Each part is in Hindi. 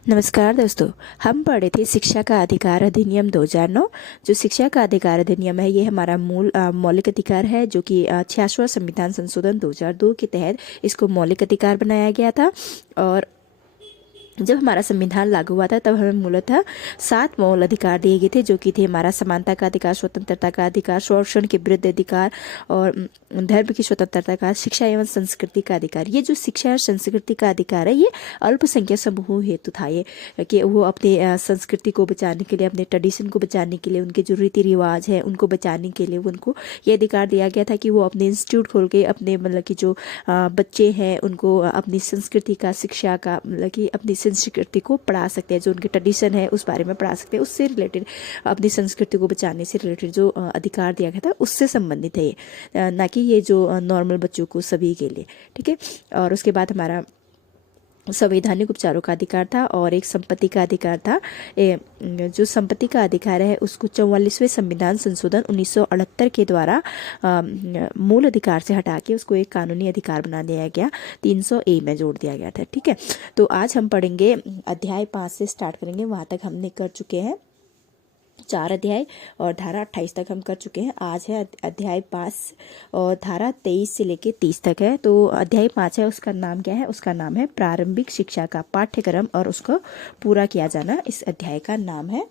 नमस्कार दोस्तों। हम पढ़े थे शिक्षा का अधिकार अधिनियम 2009। जो शिक्षा का अधिकार अधिनियम है ये हमारा मूल मौलिक अधिकार है, जो कि 66वां संविधान संशोधन 2002 के तहत इसको मौलिक अधिकार बनाया गया था। और जब हमारा संविधान लागू हुआ था तब हमें मूलतः 7 मौलिक अधिकार दिए गए थे, जो कि थे हमारा समानता का अधिकार, स्वतंत्रता का अधिकार, शोषण के विरुद्ध अधिकार और धर्म की स्वतंत्रता का, शिक्षा एवं संस्कृति का अधिकार। ये जो शिक्षा और संस्कृति का अधिकार है ये अल्पसंख्यक समूह हेतु था, ये कि वो अपने संस्कृति को बचाने के लिए, अपने ट्रेडिशन को बचाने के लिए, उनके जो रीति रिवाज है उनको बचाने के लिए उनको ये अधिकार दिया गया था कि वो अपने इंस्टीट्यूट खोल के अपने मतलब कि जो बच्चे हैं उनको अपनी संस्कृति का, शिक्षा का मतलब कि अपनी संस्कृति को पढ़ा सकते हैं, जो उनके ट्रेडिशन है उस बारे में पढ़ा सकते हैं। उससे रिलेटेड अपनी संस्कृति को बचाने से रिलेटेड जो अधिकार दिया गया था उससे संबंधित है ये, ना कि ये जो नॉर्मल बच्चों को सभी के लिए। ठीक है। और उसके बाद हमारा संवैधानिक उपचारों का अधिकार था और एक संपत्ति का अधिकार था। जो संपत्ति का अधिकार है उसको 44वें संविधान संशोधन 1978 के द्वारा मूल अधिकार से हटा के उसको एक कानूनी अधिकार बना दिया गया, 300A में जोड़ दिया गया था। ठीक है। तो आज हम पढ़ेंगे अध्याय 5 से स्टार्ट करेंगे। वहाँ तक हमने कर चुके हैं 4 अध्याय और धारा 28 तक हम कर चुके हैं। आज है अध्याय 5 और धारा 23 से लेके 30 तक है। तो अध्याय 5 है, उसका नाम क्या है? उसका नाम है प्रारंभिक शिक्षा का पाठ्यक्रम और उसको पूरा किया जाना। इस अध्याय का नाम है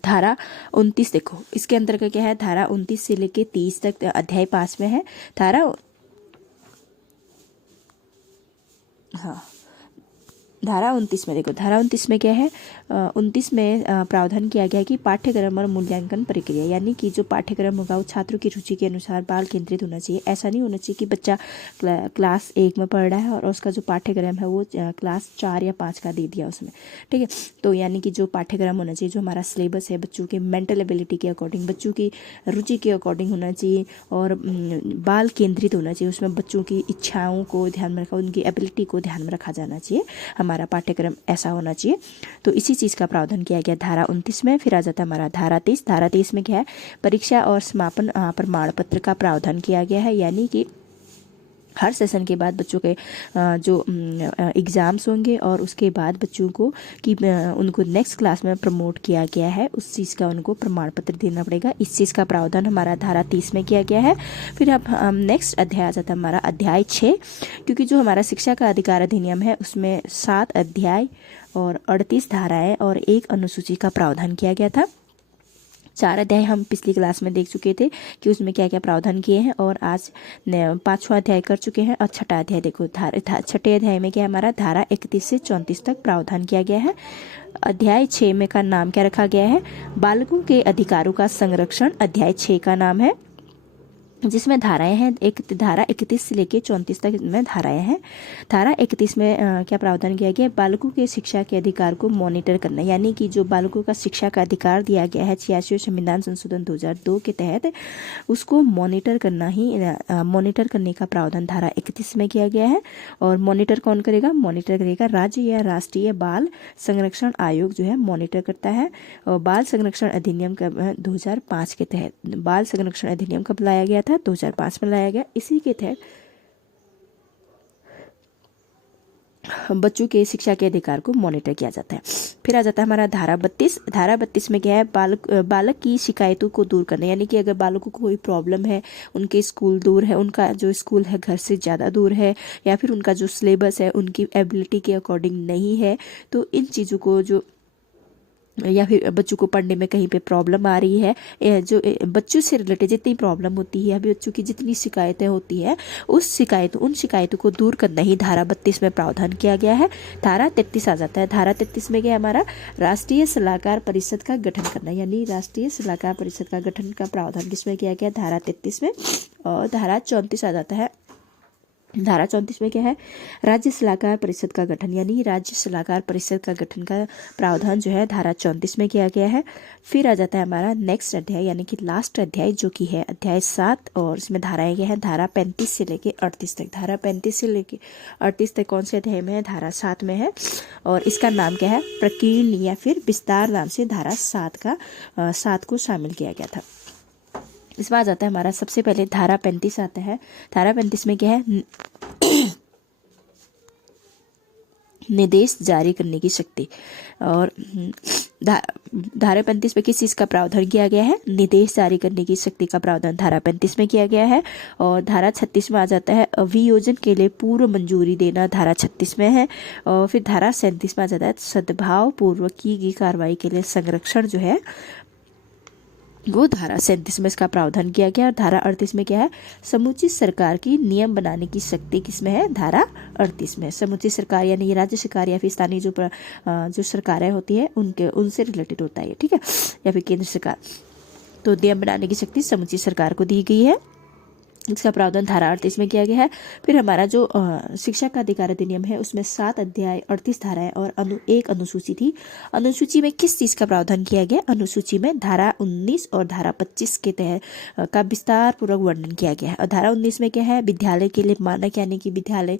धारा 29। देखो इसके अंतर्गत क्या है, धारा 29 से लेके 30 तक अध्याय 5 में है। धारा 29 में देखो, धारा 29 में क्या है, 29 में प्रावधान किया गया है कि पाठ्यक्रम और मूल्यांकन प्रक्रिया, यानी कि जो पाठ्यक्रम होगा वो छात्रों की रुचि के अनुसार बाल केंद्रित होना चाहिए। ऐसा नहीं होना चाहिए कि बच्चा क्लास 1 में पढ़ रहा है और उसका जो पाठ्यक्रम है वो क्लास 4 या 5 का दे दिया उसमें। ठीक है। तो यानी कि जो पाठ्यक्रम होना चाहिए, जो हमारा सिलेबस है बच्चों के मेंटल एबिलिटी के अकॉर्डिंग, बच्चों की रुचि के अकॉर्डिंग होना चाहिए और बाल केंद्रित होना चाहिए। उसमें बच्चों की इच्छाओं को ध्यान में रखा, उनकी एबिलिटी को ध्यान में रखा जाना चाहिए। हमारा पाठ्यक्रम ऐसा होना चाहिए। तो इसी चीज़ का प्रावधान किया गया धारा 29 में। फिर आ जाता है हमारा धारा 30। धारा 30 में क्या है, परीक्षा और समापन प्रमाण पत्र का प्रावधान किया गया है, यानी कि हर सेशन के बाद बच्चों के जो एग्ज़ाम्स होंगे और उसके बाद बच्चों को कि उनको नेक्स्ट क्लास में प्रमोट किया गया है उस चीज़ का उनको प्रमाण पत्र देना पड़ेगा। इस चीज़ का प्रावधान हमारा धारा 30 में किया गया है। फिर अब हम नेक्स्ट अध्याय आ जाता है हमारा अध्याय 6, क्योंकि जो हमारा शिक्षा का अधिकार अधिनियम है उसमें 7 अध्याय और 38 धाराएँ और 1 अनुसूची का प्रावधान किया गया था। 4 अध्याय हम पिछली क्लास में देख चुके थे कि उसमें क्या क्या प्रावधान किए हैं और आज 5वां अध्याय कर चुके हैं। और 6ठा अध्याय देखो, 6ठे अध्याय में क्या है हमारा, धारा 31 से 34 तक प्रावधान किया गया है। अध्याय 6 में का नाम क्या रखा गया है, बालकों के अधिकारों का संरक्षण। अध्याय 6 का नाम है, जिसमें धाराएं हैं धारा 31 से लेके 34 तक में धाराएं हैं। धारा 31 में क्या प्रावधान किया गया है, बालकों के शिक्षा के अधिकार को मॉनिटर करना, यानी कि जो बालकों का शिक्षा का अधिकार दिया गया है 86वें संविधान संशोधन 2002 के तहत, उसको मॉनिटर करने का प्रावधान धारा 31 में किया गया है। और मॉनिटर कौन करेगा, मॉनिटर करेगा राज्य या राष्ट्रीय बाल संरक्षण आयोग जो है मॉनिटर करता है। और बाल संरक्षण अधिनियम 2005 के तहत, बाल संरक्षण अधिनियम कब लाया गया था, 2005 में लाया गया। इसी के तहत बच्चों के शिक्षा के अधिकार को मॉनिटर किया जाता है। फिर आ जाता है हमारा धारा 32। धारा 32 में क्या है, बालक की शिकायतों को दूर करना, यानी कि अगर बालकों को कोई प्रॉब्लम है, उनके स्कूल दूर है, उनका जो स्कूल है घर से ज़्यादा दूर है, या फिर उनका जो सिलेबस है उनकी एबिलिटी के अकॉर्डिंग नहीं है, तो इन चीज़ों को जो, या फिर बच्चों को पढ़ने में कहीं पे प्रॉब्लम आ रही है, जो बच्चों से रिलेटेड जितनी प्रॉब्लम होती है, अभी बच्चों की जितनी शिकायतें होती है उन शिकायतों को दूर करना ही धारा 32 में प्रावधान किया गया है। धारा 33 आ जाता है। धारा 33 में क्या है हमारा, राष्ट्रीय सलाहकार परिषद का गठन करना, यानी राष्ट्रीय सलाहकार परिषद का गठन का प्रावधान किसमें किया गया, धारा 33 में। और धारा 34 आ जाता है। धारा 34 में क्या है, राज्य सलाहकार परिषद का गठन, यानी राज्य सलाहकार परिषद का गठन का प्रावधान जो है धारा 34 में किया गया है। फिर आ जाता है हमारा नेक्स्ट अध्याय, यानी कि लास्ट अध्याय, जो कि है अध्याय 7 और इसमें धाराएं क्या है, धारा 35 से लेके 38 तक। धारा 35 से लेके 38 तक कौन से अध्याय में है, धारा 7 में है। और इसका नाम क्या है, प्रकीर्ण या फिर विस्तार नाम से धारा 7 को शामिल किया गया था। इस बार जाता है हमारा सबसे पहले धारा 35 आता है। धारा 35 में क्या है, निर्देश जारी करने की शक्ति। और धारा 35 में किस चीज़ का प्रावधान किया गया है? निर्देश जारी करने की शक्ति का प्रावधान धारा 35 में किया गया है। और धारा 36 में आ जाता है अभियोजन के लिए पूर्व मंजूरी देना, धारा 36 में है। और फिर धारा 37 में आ जाता है सद्भाव पूर्वक की गई कार्रवाई के लिए संरक्षण जो है वो धारा 37 में इसका प्रावधान किया गया। और धारा 38 में क्या है? समुचित सरकार की नियम बनाने की शक्ति किसमें है? धारा 38 में। समुचित सरकार यानी राज्य सरकार या फिर स्थानीय जो सरकारें होती है उनसे रिलेटेड होता है, ठीक है, या फिर केंद्र सरकार। तो नियम बनाने की शक्ति समुचित सरकार को दी गई है, इसका प्रावधान धारा 38 में किया गया है। फिर हमारा जो शिक्षा का अधिकार अधिनियम है उसमें 7 अध्याय 38 धाराएं और एक अनुसूची थी। अनुसूची में किस चीज़ का प्रावधान किया गया? अनुसूची में धारा 19 और धारा 25 के तहत का विस्तार पूर्वक वर्णन किया गया है। और धारा 19 में क्या है? विद्यालय के लिए मानक, यानी कि विद्यालय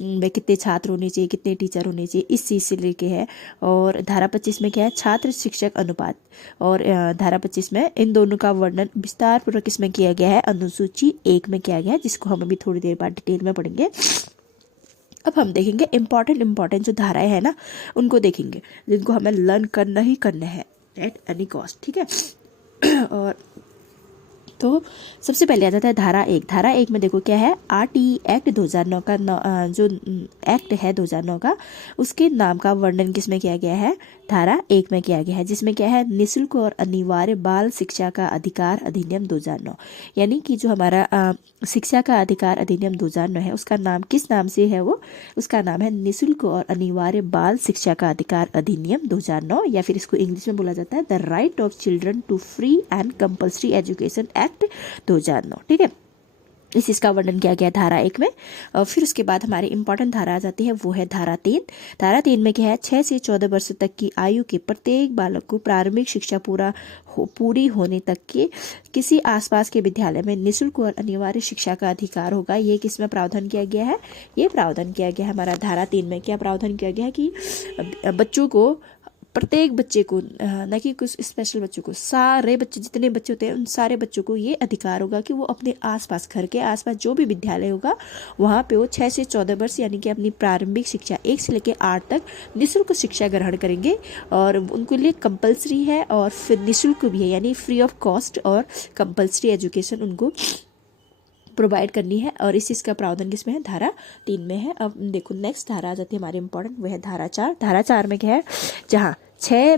में कितने छात्र होने चाहिए, कितने टीचर होने चाहिए, इस चीज़ से लेके है। और धारा 25 में क्या है? छात्र शिक्षक अनुपात। और धारा 25 में इन दोनों का वर्णन विस्तार पूर्वक इसमें किया गया है, अनुसूची 1 में किया गया है, जिसको हम अभी थोड़ी देर बाद डिटेल में पढ़ेंगे। अब हम देखेंगे इम्पॉर्टेंट जो धाराएं हैं ना उनको देखेंगे, जिनको हमें लर्न करना ही करना है एट एनी कॉस्ट, ठीक है। और तो सबसे पहले आ जाता है धारा 1। धारा 1 में देखो क्या है? आरटीई एक्ट 2009 का जो एक्ट है 2009 का, उसके नाम का वर्णन किसमें किया गया है? धारा 1 में किया गया है, जिसमें क्या है? निःशुल्क और अनिवार्य बाल शिक्षा का अधिकार अधिनियम 2009। यानी कि जो हमारा शिक्षा का अधिकार अधिनियम 2009 है उसका नाम किस नाम से है? वो उसका नाम है निःशुल्क और अनिवार्य बाल शिक्षा का अधिकार अधिनियम 2009, या फिर इसको इंग्लिश में बोला जाता है the right of children to free and compulsory education act 2009, ठीक है। इस चीज़ वर्णन किया गया धारा 1 में। और फिर उसके बाद हमारी इंपॉर्टेंट धारा आ जाती है, वो है धारा 3। धारा 3 में क्या है? 6 से 14 वर्ष तक की आयु के प्रत्येक बालक को प्रारंभिक शिक्षा पूरी होने तक के किसी आसपास के विद्यालय में निःशुल्क और अनिवार्य शिक्षा का अधिकार होगा। ये किस में प्रावधान किया गया है? ये प्रावधान किया गया है हमारा धारा 3 में। क्या प्रावधान किया गया है कि बच्चों को, प्रत्येक बच्चे को, न कि कुछ स्पेशल बच्चों को, सारे बच्चे, जितने बच्चे होते हैं उन सारे बच्चों को ये अधिकार होगा कि वो अपने आसपास, घर के आसपास जो भी विद्यालय होगा वहाँ पे वो 6 से 14 वर्ष यानी कि अपनी प्रारंभिक शिक्षा 1 से लेकर 8 तक निःशुल्क शिक्षा ग्रहण करेंगे। और उनके लिए कंपलसरी है और फिर निःशुल्क भी है, यानी फ्री ऑफ कॉस्ट और कंपलसरी एजुकेशन उनको प्रोवाइड करनी है। और इस चीज़ का प्रावधान किसमें है? धारा 3 में है। अब देखो नेक्स्ट धारा आ जाती है हमारी इंपॉर्टेंट, वह है धारा 4। धारा 4 में क्या है? जहाँ 6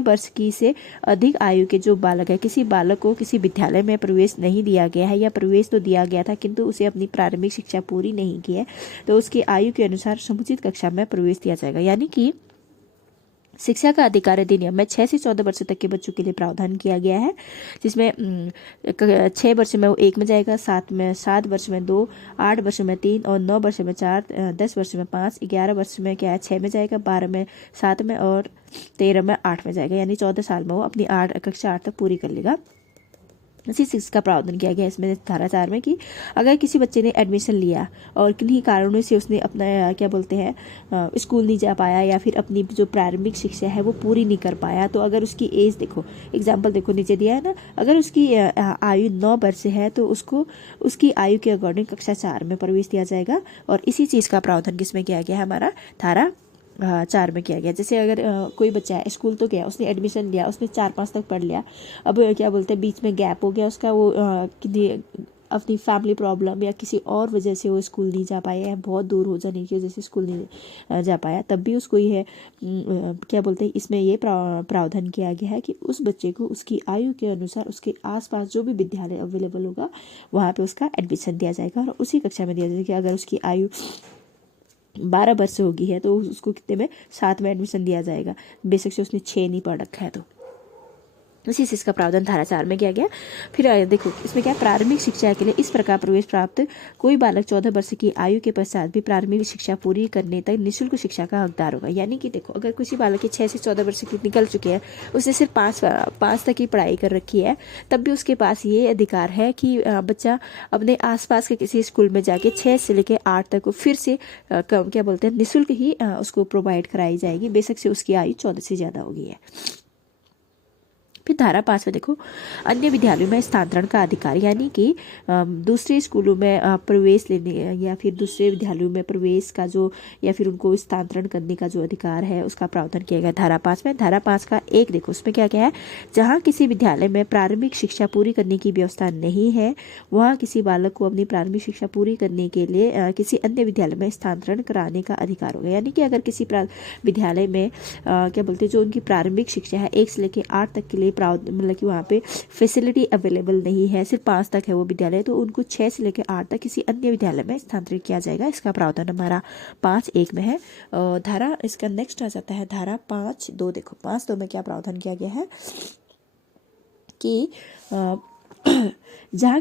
वर्ष की से अधिक आयु के जो बालक है, किसी बालक को किसी विद्यालय में प्रवेश नहीं दिया गया है, या प्रवेश तो दिया गया था किंतु उसे अपनी प्रारंभिक शिक्षा पूरी नहीं की है, तो उसकी आयु के अनुसार समुचित कक्षा में प्रवेश दिया जाएगा। यानी कि शिक्षा का अधिकार अधिनियम में 6 से 14 वर्ष तक के बच्चों के लिए प्रावधान किया गया है, जिसमें 6 वर्ष में वो 1 में जाएगा, 7 वर्ष में 2, 8 वर्ष में 3 और 9 वर्ष में 4, 10 वर्ष में 5, 11 वर्ष में क्या है? 6 में जाएगा, 12 में 7 में और 13 में 8 में जाएगा। यानी 14 साल में वो अपनी कक्षा 8 तक पूरी कर लेगा। इसी चीज़ का प्रावधान किया गया इसमें धारा 4 में कि अगर किसी बच्चे ने एडमिशन लिया और किन्हीं कारणों से उसने अपना क्या बोलते हैं स्कूल नहीं जा पाया, या फिर अपनी जो प्रारंभिक शिक्षा है वो पूरी नहीं कर पाया, तो अगर उसकी एज देखो, एग्जाम्पल देखो नीचे दिया है ना, अगर उसकी आयु 9 वर्ष है तो उसको उसकी आयु के अकॉर्डिंग कक्षा 4 में प्रवेश दिया जाएगा। और इसी चीज़ का प्रावधान किसमें किया गया है? हमारा धारा 4 में किया गया। जैसे अगर कोई बच्चा है, स्कूल तो गया, उसने एडमिशन लिया, उसने 4-5 तक पढ़ लिया, अब क्या बोलते हैं बीच में गैप हो गया उसका, वो अपनी फैमिली प्रॉब्लम या किसी और वजह से वो स्कूल नहीं जा पाया है, बहुत दूर हो जाने की वजह से स्कूल नहीं जा पाया, तब भी उसको ये क्या बोलते हैं इसमें ये प्रावधान किया गया है कि उस बच्चे को उसकी आयु के अनुसार उसके आसपास जो भी विद्यालय अवेलेबल होगा वहाँ पे उसका एडमिशन दिया जाएगा और उसी कक्षा में दिया जाएगा। अगर उसकी आयु 12 वर्ष होगी है तो उसको कितने में 7 में एडमिशन दिया जाएगा, बेशक से उसने 6 नहीं पढ़ रखा है तो। इसी चीज़ का प्रावधान धारा 4 में किया गया। फिर देखो इसमें क्या, प्रारंभिक शिक्षा के लिए इस प्रकार प्रवेश प्राप्त कोई बालक 14 वर्ष की आयु के पश्चात भी प्रारंभिक शिक्षा पूरी करने तक निःशुल्क शिक्षा का हकदार होगा। यानी कि देखो अगर किसी बालक की 6 से 14 वर्ष की निकल चुके हैं, उसने सिर्फ 5 तक की पढ़ाई कर रखी है, तब भी उसके पास ये अधिकार है कि बच्चा अपने आसपास के किसी स्कूल में जाके 6 से लेकर 8 तक फिर से क्या बोलते हैं निःशुल्क ही उसको प्रोवाइड कराई जाएगी, बेशक से उसकी आयु 14 से ज़्यादा होगी है। फिर धारा 5 में देखो, अन्य विद्यालयों में स्थानांतरण का अधिकार, यानी कि दूसरे स्कूलों में प्रवेश लेने या फिर दूसरे विद्यालयों में प्रवेश का जो या फिर उनको स्थानांतरण करने का जो अधिकार है उसका प्रावधान किया गया धारा 5 में। धारा 5 का 1 देखो, उसमें क्या क्या है, जहाँ किसी विद्यालय में प्रारंभिक शिक्षा पूरी करने की व्यवस्था नहीं है, वहाँ किसी बालक को अपनी प्रारंभिक शिक्षा पूरी करने के लिए किसी अन्य विद्यालय में स्थानांतरण कराने का अधिकार होगा। यानी कि अगर किसी विद्यालय में क्या बोलते हैं, जो उनकी प्रारंभिक शिक्षा है 1 से लेकर 8 तक के लिए मतलब कि वहाँ पे फैसिलिटी अवेलेबल नहीं है, सिर्फ 5 तक है वो विद्यालय, तो उनको 6 से लेकर 8 तक किसी अन्य विद्यालय में स्थानांतरित किया जाएगा। इसका प्रावधान हमारा 5(1) में है। धारा इसका नेक्स्ट आ जाता है धारा 5(2). देखो 5(2) में क्या प्रावधान किया गया है कि जहाँ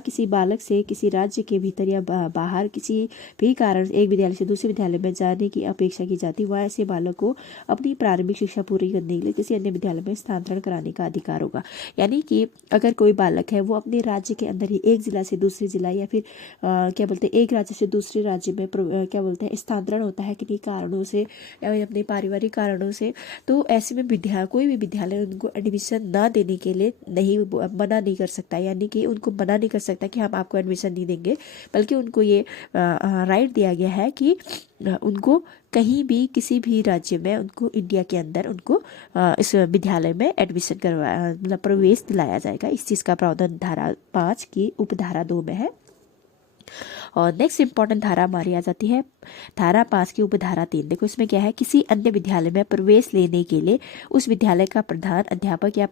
किसी बालक से किसी राज्य के भीतर या बाहर किसी भी कारण एक विद्यालय से दूसरे विद्यालय में जाने की अपेक्षा की जाती है, वह ऐसे बालक को अपनी प्रारंभिक शिक्षा पूरी करने के लिए किसी अन्य विद्यालय में स्थानांतरण कराने का अधिकार होगा। यानी कि अगर कोई बालक है वो अपने राज्य के अंदर ही एक जिला से दूसरे जिला या फिर क्या बोलते हैं एक राज्य से दूसरे राज्य में क्या बोलते हैं स्थानांतरण होता है किन्हीं कारणों से या अपने पारिवारिक कारणों से, तो ऐसे में कोई भी विद्यालय उनको एडमिशन ना देने के लिए मना नहीं कर सकता। यानी कि उनको मना नहीं कर सकता कि हम आपको एडमिशन नहीं देंगे, बल्कि उनको ये राइट दिया गया है कि उनको कहीं भी किसी भी राज्य में उनको इंडिया के अंदर उनको इस विद्यालय में एडमिशन करवाया मतलब प्रवेश दिलाया जाएगा। इस चीज़ का प्रावधान धारा 5 की उपधारा 2 में है। और नेक्स्ट इंपॉर्टेंट धारा हमारी आ जाती है धारा 5 की उपधारा 3। देखो इसमें क्या है, किसी अन्य विद्यालय में प्रवेश लेने के लिए उस विद्यालय का प्रधान अध्यापक या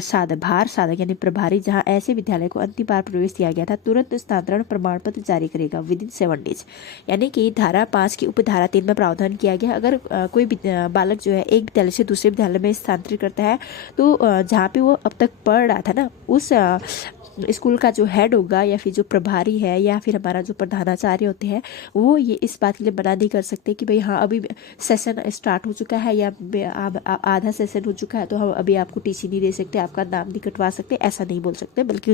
साधक यानी प्रभारी, जहां ऐसे विद्यालय को अंतिम बार प्रवेश दिया गया था, तुरंत स्थानांतरण प्रमाण पत्र जारी करेगा विदिन 7 डेज। यानी कि धारा 5 की उपधारा 3 में प्रावधान किया गया, अगर कोई बालक जो है एक विद्यालय से दूसरे विद्यालय में स्थानांतरित करता है, तो जहाँ पे वो अब तक पढ़ रहा था ना, उस स्कूल का जो हेड होगा या फिर जो प्रभारी है या फिर हमारा जो प्रधानाचार्य होते हैं, वो ये इस बात के लिए मना नहीं कर सकते कि भाई हाँ अभी सेशन स्टार्ट हो चुका है या आधा सेशन हो चुका है तो हम अभी आपको टीसी नहीं दे सकते, आपका नाम नहीं कटवा सकते, ऐसा नहीं बोल सकते। बल्कि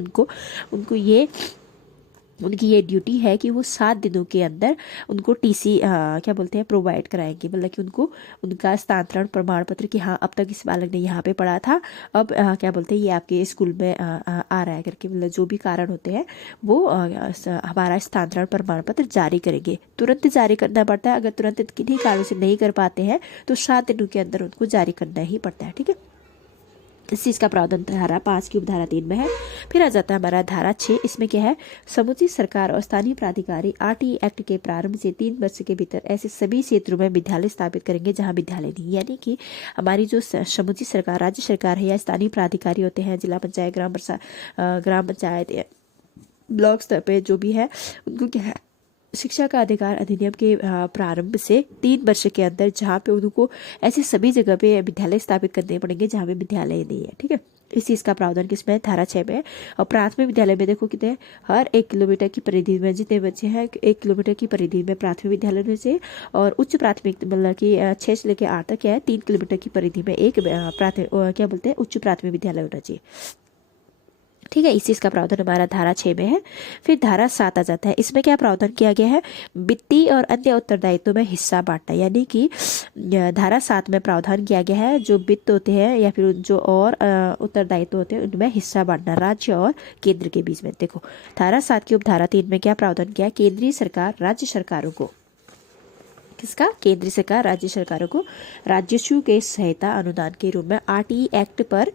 उनकी ये ड्यूटी है कि वो 7 दिनों के अंदर उनको टीसी क्या बोलते हैं प्रोवाइड कराएंगे। मतलब कि उनको उनका स्थानांतरण प्रमाण पत्र कि हाँ अब तक इस बालक ने यहाँ पे पढ़ा था, अब क्या बोलते हैं ये आपके स्कूल में आ रहा है करके, मतलब जो भी कारण होते हैं वो हमारा स्थानांतरण प्रमाण पत्र जारी करेंगे। तुरंत जारी करना पड़ता है, अगर तुरंत किन्हीं कारणों से नहीं कर पाते हैं तो 7 दिनों के अंदर उनको जारी करना ही पड़ता है। ठीक है, इस चीज़ का प्रावधान धारा 5 की उपधारा 3 में है। फिर आ जाता है हमारा धारा 6। इसमें क्या है, समुचित सरकार और स्थानीय प्राधिकारी आरटी एक्ट के प्रारंभ से 3 वर्ष के भीतर ऐसे सभी क्षेत्रों में विद्यालय स्थापित करेंगे जहां विद्यालय नहीं। यानी कि हमारी जो समुचित सरकार राज्य सरकार है या स्थानीय प्राधिकारी होते हैं, जिला पंचायत ग्राम पंचायत ब्लॉक स्तर पे जो भी है, उनको क्या है शिक्षा का अधिकार अधिनियम के प्रारंभ से 3 वर्ष के अंदर जहाँ पे उनको ऐसे सभी जगह पे विद्यालय स्थापित करने पड़ेंगे जहाँ पे विद्यालय नहीं है। ठीक है, इस चीज़ का प्रावधान किसमें है, धारा 6 में है। और प्राथमिक विद्यालय में देखो कितने, हर 1 किलोमीटर की परिधि में जितने बच्चे हैं 1 किलोमीटर की परिधि में प्राथमिक विद्यालय में से, और उच्च प्राथमिक मतलब कि 6 से लेकर 8 तक क्या है 3 किलोमीटर की परिधि में एक क्या बोलते हैं उच्च प्राथमिक विद्यालय होना चाहिए। ठीक है, इस चीज़ का प्रावधान हमारा धारा 6 में है। फिर धारा 7 आ जाता है। इसमें क्या प्रावधान किया गया है, वित्तीय और अन्य उत्तरदायित्वों में हिस्सा बांटना। यानी कि धारा 7 में प्रावधान किया गया है जो वित्त होते हैं या फिर जो और उत्तरदायित्व होते हैं उनमें हिस्सा बांटना राज्य और केंद्र के बीच में। देखो धारा 7 की उपधारा 3 में क्या प्रावधान किया, केंद्रीय सरकार राज्य सरकारों को केंद्रीय सरकार राज्य सरकारों को राजस्व के सहायता अनुदान के रूप में आरटी एक्ट पर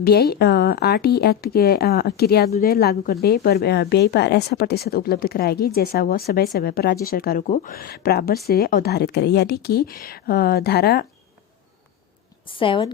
व्यय आरटी एक्ट के क्रियान्वयन लागू करने पर व्यय पर ऐसा प्रतिशत उपलब्ध कराएगी जैसा वह समय समय पर राज्य सरकारों को परामर्श से अवधारित करे। यानी कि धारा 7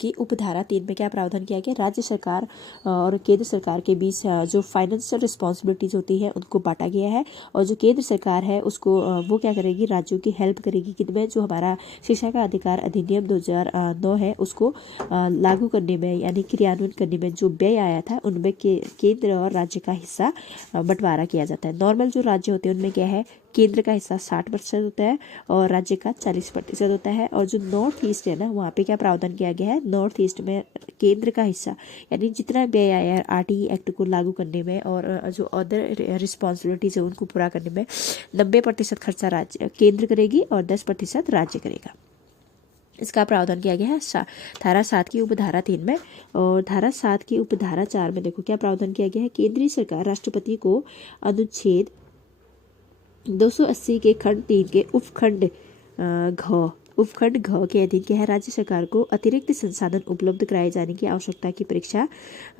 की उपधारा 3 में क्या प्रावधान किया गया, राज्य सरकार और केंद्र सरकार के बीच जो फाइनेंशियल रिस्पॉन्सिबिलिटीज होती है उनको बांटा गया है, और जो केंद्र सरकार है उसको वो क्या करेगी, राज्यों की हेल्प करेगी किनमें, जो हमारा शिक्षा का अधिकार अधिनियम 2009 है उसको लागू करने में यानी क्रियान्वयन करने में जो व्यय आया था उनमें केंद्र और राज्य का हिस्सा बंटवारा किया जाता है। नॉर्मल जो राज्य होते हैं उनमें क्या है, केंद्र का हिस्सा 60% होता है और राज्य का 40% होता है। और जो नॉर्थ ईस्ट है ना, वहाँ पे क्या प्रावधान किया गया है, नॉर्थ ईस्ट में केंद्र का हिस्सा यानी जितना व्यय आया है आरटी एक्ट को लागू करने में और जो अदर रिस्पॉन्सिबिलिटीज है उनको पूरा करने में 90% खर्चा राज्य केंद्र करेगी और 10% राज्य करेगा। इसका प्रावधान किया गया है धारा 7 की उपधारा 3 में। और धारा 7 की उपधारा 4 में देखो क्या प्रावधान किया गया है। केंद्रीय सरकार राष्ट्रपति को अनुच्छेद 280 के खंड 3 के उपखंड घ के अधीन क्या है, राज्य सरकार को अतिरिक्त संसाधन उपलब्ध कराए जाने की आवश्यकता की परीक्षा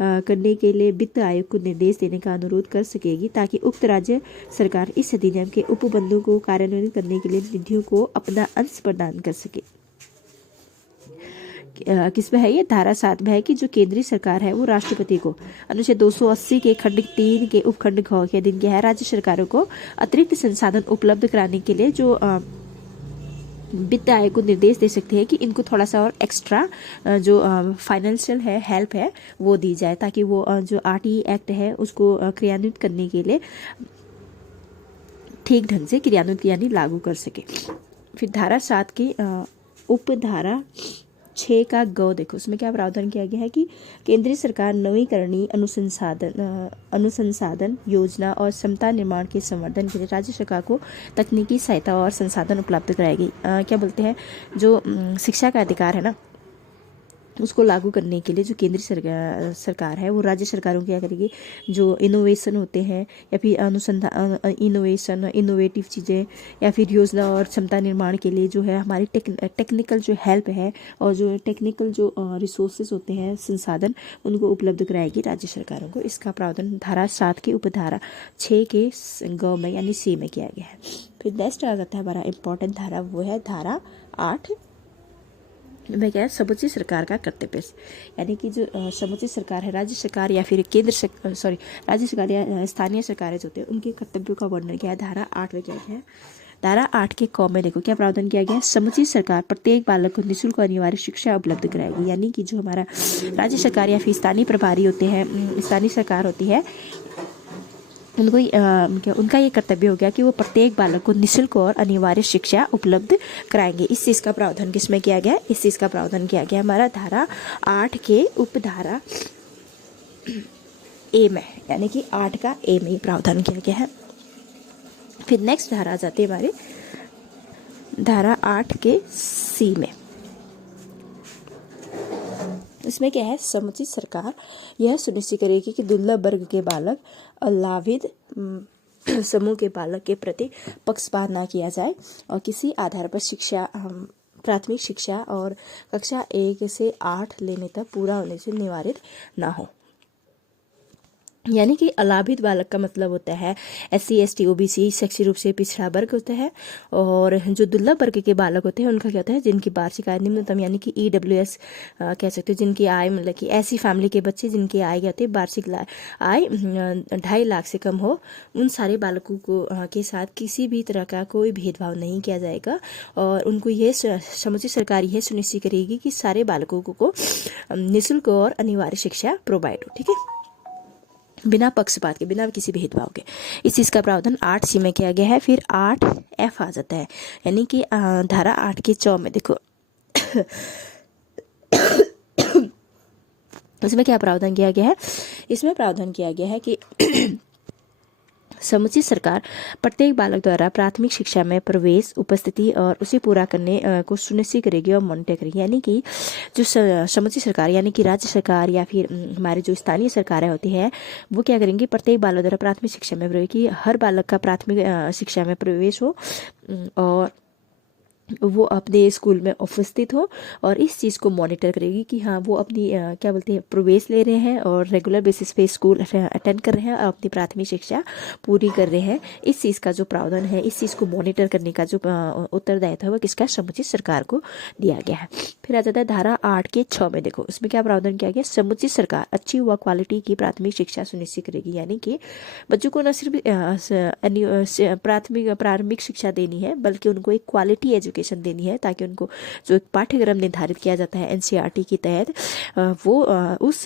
करने के लिए वित्त आयोग को निर्देश देने का अनुरोध कर सकेगी, ताकि उक्त राज्य सरकार इस अधिनियम के उपबंधों को कार्यान्वित करने के लिए निधियों को अपना अंश प्रदान कर सके। किसमें है ये, धारा 7 में है कि जो केंद्रीय सरकार है वो राष्ट्रपति को अनुच्छेद 280 के खंड 3 के उपखंड घ के अधीन क्या है, राज्य सरकारों को अतिरिक्त संसाधन उपलब्ध कराने के लिए जो वित्त आयोग को निर्देश दे सकते हैं कि इनको थोड़ा सा और एक्स्ट्रा जो फाइनेंशियल है हेल्प है वो दी जाए, ताकि वो जो आरटीई एक्ट है उसको क्रियान्वित करने के लिए ठीक ढंग से क्रियान्वित यानी लागू कर सके। फिर धारा 7 की उपधारा 6 का ग देखो, उसमें क्या प्रावधान किया गया है कि केंद्रीय सरकार नवीकरणीय अनुसंधान योजना और क्षमता निर्माण के संवर्धन के लिए राज्य सरकार को तकनीकी सहायता और संसाधन उपलब्ध कराएगी। क्या बोलते हैं, जो शिक्षा का अधिकार है ना उसको लागू करने के लिए जो केंद्रीय सरकार है वो राज्य सरकारों क्या करेगी, जो इनोवेशन होते हैं या फिर अनुसंधान इनोवेटिव चीज़ें या फिर योजना और क्षमता निर्माण के लिए जो है हमारी टेक्निकल जो हेल्प है और जो टेक्निकल जो रिसोर्सेज होते हैं संसाधन उनको उपलब्ध कराएगी राज्य सरकारों को। इसका प्रावधान धारा 7 की उपधारा 6 के ग में यानी सी में किया गया है। फिर नेक्स्ट आ जाता है हमारा इम्पोर्टेंट धारा, वो है धारा 8 में क्या है, समूची सरकार का कर्तव्य, यानी कि जो समूची सरकार है राज्य सरकार या फिर राज्य सरकार या स्थानीय सरकारें जो होते हैं उनके कर्तव्यों का वर्णन किया है धारा 8 में किया गया है। धारा 8 के क में देखो क्या प्रावधान किया गया है, समुची सरकार प्रत्येक बालक को निःशुल्क अनिवार्य शिक्षा उपलब्ध कराएगी, यानी कि जो हमारा राज्य सरकार या फिर स्थानीय प्रभारी होते हैं, स्थानीय सरकार होती है, उनका ये कर्तव्य हो गया कि वो प्रत्येक बालक को निःशुल्क और अनिवार्य शिक्षा उपलब्ध कराएंगे। इस चीज़ का प्रावधान किसमें किया गया है, इस चीज़ का प्रावधान किया गया हमारा धारा 8 के उपधारा ए में, यानी कि 8 का ए में प्रावधान किया गया है। फिर नेक्स्ट धारा आ जाती है हमारी धारा 8 के सी में। इसमें क्या है, समुचित सरकार यह सुनिश्चित करेगी कि दुर्लभ वर्ग के बालक अलाभित समूह के बालक के प्रति पक्षपात ना किया जाए और किसी आधार पर शिक्षा प्राथमिक शिक्षा और कक्षा 1 से 8 लेने तक पूरा होने से निवारित ना हो। यानी कि अलाभित बालक का मतलब होता है SC ST OBC शैक्षिक रूप से पिछड़ा वर्ग होता है, और जो दुर्लभ वर्ग के बालक होते हैं उनका क्या होता है, जिनकी वार्षिक आय निम्नतम यानी कि EWS कह सकते हो, जिनकी आय मतलब कि ऐसी फैमिली के बच्चे जिनकी आय क्या होती है वार्षिक आय 2.5 लाख से कम हो, उन सारे बालकों को के साथ किसी भी तरह का कोई भेदभाव नहीं किया जाएगा और उनको ये समुचित सरकार यह सुनिश्चित करेगी कि सारे बालकों को निःशुल्क और अनिवार्य शिक्षा प्रोवाइड हो, ठीक है, बिना पक्षपात के, बिना किसी भेदभाव के। इस चीज़ का प्रावधान 8C में किया गया है। फिर 8F आ जाता है, यानी कि धारा 8 के 4 में देखो इसमें क्या प्रावधान किया गया है, इसमें प्रावधान किया गया है कि समुचित सरकार प्रत्येक बालक द्वारा प्राथमिक शिक्षा में प्रवेश, उपस्थिति और उसे पूरा करने को सुनिश्चित करेगी और मॉनिटर करेगी। यानी कि जो समुचित सरकार यानी कि राज्य सरकार या फिर हमारे जो स्थानीय सरकारें होती हैं वो क्या करेंगी, प्रत्येक बालक द्वारा प्राथमिक शिक्षा में प्रवेश की हर बालक का प्राथमिक शिक्षा में प्रवेश हो और वो अपने स्कूल में उपस्थित हो और इस चीज़ को मॉनिटर करेगी कि हाँ वो अपनी क्या बोलते हैं प्रवेश ले रहे हैं और रेगुलर बेसिस पे स्कूल अटेंड कर रहे हैं और अपनी प्राथमिक शिक्षा पूरी कर रहे हैं। इस चीज़ का जो प्रावधान है, इस चीज़ को मॉनिटर करने का जो उत्तरदायित्व है वो किसका, समुचित सरकार को दिया गया है। फिर आ जाता है धारा 8 के 6 में देखो, उसमें क्या प्रावधान किया गया, समुचित सरकार अच्छी व क्वालिटी की प्राथमिक शिक्षा सुनिश्चित करेगी, यानी कि बच्चों को न सिर्फ प्रारंभिक शिक्षा देनी है बल्कि उनको एक क्वालिटी एजुकेशन देनी है, ताकि उनको जो एक पाठ्यक्रम निर्धारित किया जाता है NCERT के तहत वो उस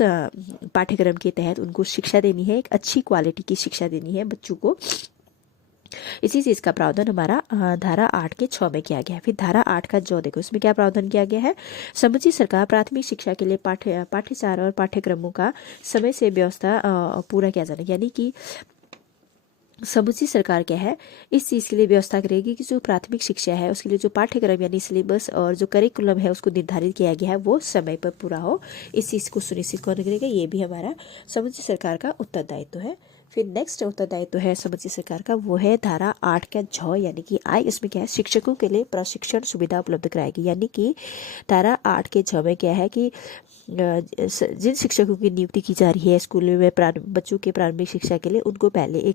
पाठ्यक्रम के तहत उनको शिक्षा देनी है, एक अच्छी क्वालिटी की शिक्षा देनी है बच्चों को। इसी चीज़ का प्रावधान हमारा धारा 8 के 6 में किया गया है। फिर धारा 8 का जो देखो, इसमें क्या प्रावधान किया गया है, समुचित सरकार प्राथमिक शिक्षा के लिए पाठ्यसार और पाठ्यक्रमों का समय से व्यवस्था पूरा किया जाना, यानी कि समूची सरकार क्या है, इस चीज़ के लिए व्यवस्था करेगी कि जो प्राथमिक शिक्षा है उसके लिए जो पाठ्यक्रम यानी सिलेबस और जो करिकुलम है उसको निर्धारित किया गया है वो समय पर पूरा हो। इस चीज़ को सुनिश्चित कौन करेगा, ये भी हमारा समूची सरकार का उत्तरदायित्व है। फिर नेक्स्ट उत्तरदायित्व है समूची सरकार का, वो है धारा 8 का झ यानी कि आई। इसमें क्या है, शिक्षकों के लिए प्रशिक्षण सुविधा उपलब्ध कराएगी। यानी कि धारा 8 के झ में क्या है कि जिन शिक्षकों की नियुक्ति की जा रही है स्कूल में बच्चों के प्रारंभिक शिक्षा के लिए, उनको पहले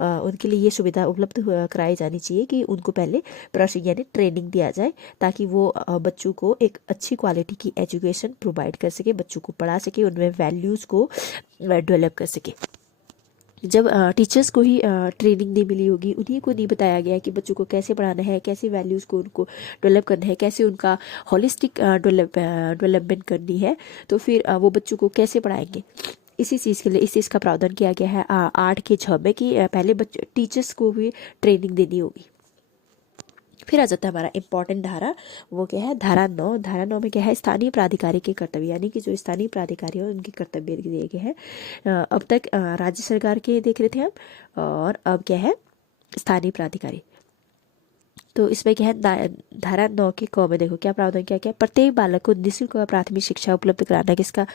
उनके लिए ये सुविधा उपलब्ध कराई जानी चाहिए कि उनको पहले प्रशिक्षण यानी ट्रेनिंग दिया जाए, ताकि वो बच्चों को एक अच्छी क्वालिटी की एजुकेशन प्रोवाइड कर सके, बच्चों को पढ़ा सके, उनमें वैल्यूज़ को डेवलप कर सके। जब टीचर्स को ही ट्रेनिंग नहीं मिली होगी, उन्हीं को नहीं बताया गया कि बच्चों को कैसे पढ़ाना है, कैसे वैल्यूज़ को उनको डेवलप करना है, कैसे उनका होलिस्टिक डेवलपमेंट करनी है, तो फिर वो बच्चों को कैसे पढ़ाएंगे। इसी चीज़ के लिए इस चीज़ का प्रावधान किया गया है 8 के 6 में कि पहले बच्चे टीचर्स को भी ट्रेनिंग देनी होगी। फिर आ जाता है हमारा इम्पॉर्टेंट धारा, वो क्या है धारा 9। धारा 9 में क्या है, स्थानीय प्राधिकारी के कर्तव्य, यानी कि जो स्थानीय प्राधिकारी है उनके कर्तव्य दिए गए हैं। अब तक राज्य सरकार के देख रहे थे हम, और अब क्या है स्थानीय प्राधिकारी। तो इसमें क्या है, धारा 9 के क में देखो क्या प्रावधान किया गया, प्रत्येक बालक को निःशुल्क प्राथमिक शिक्षा उपलब्ध कराना किसका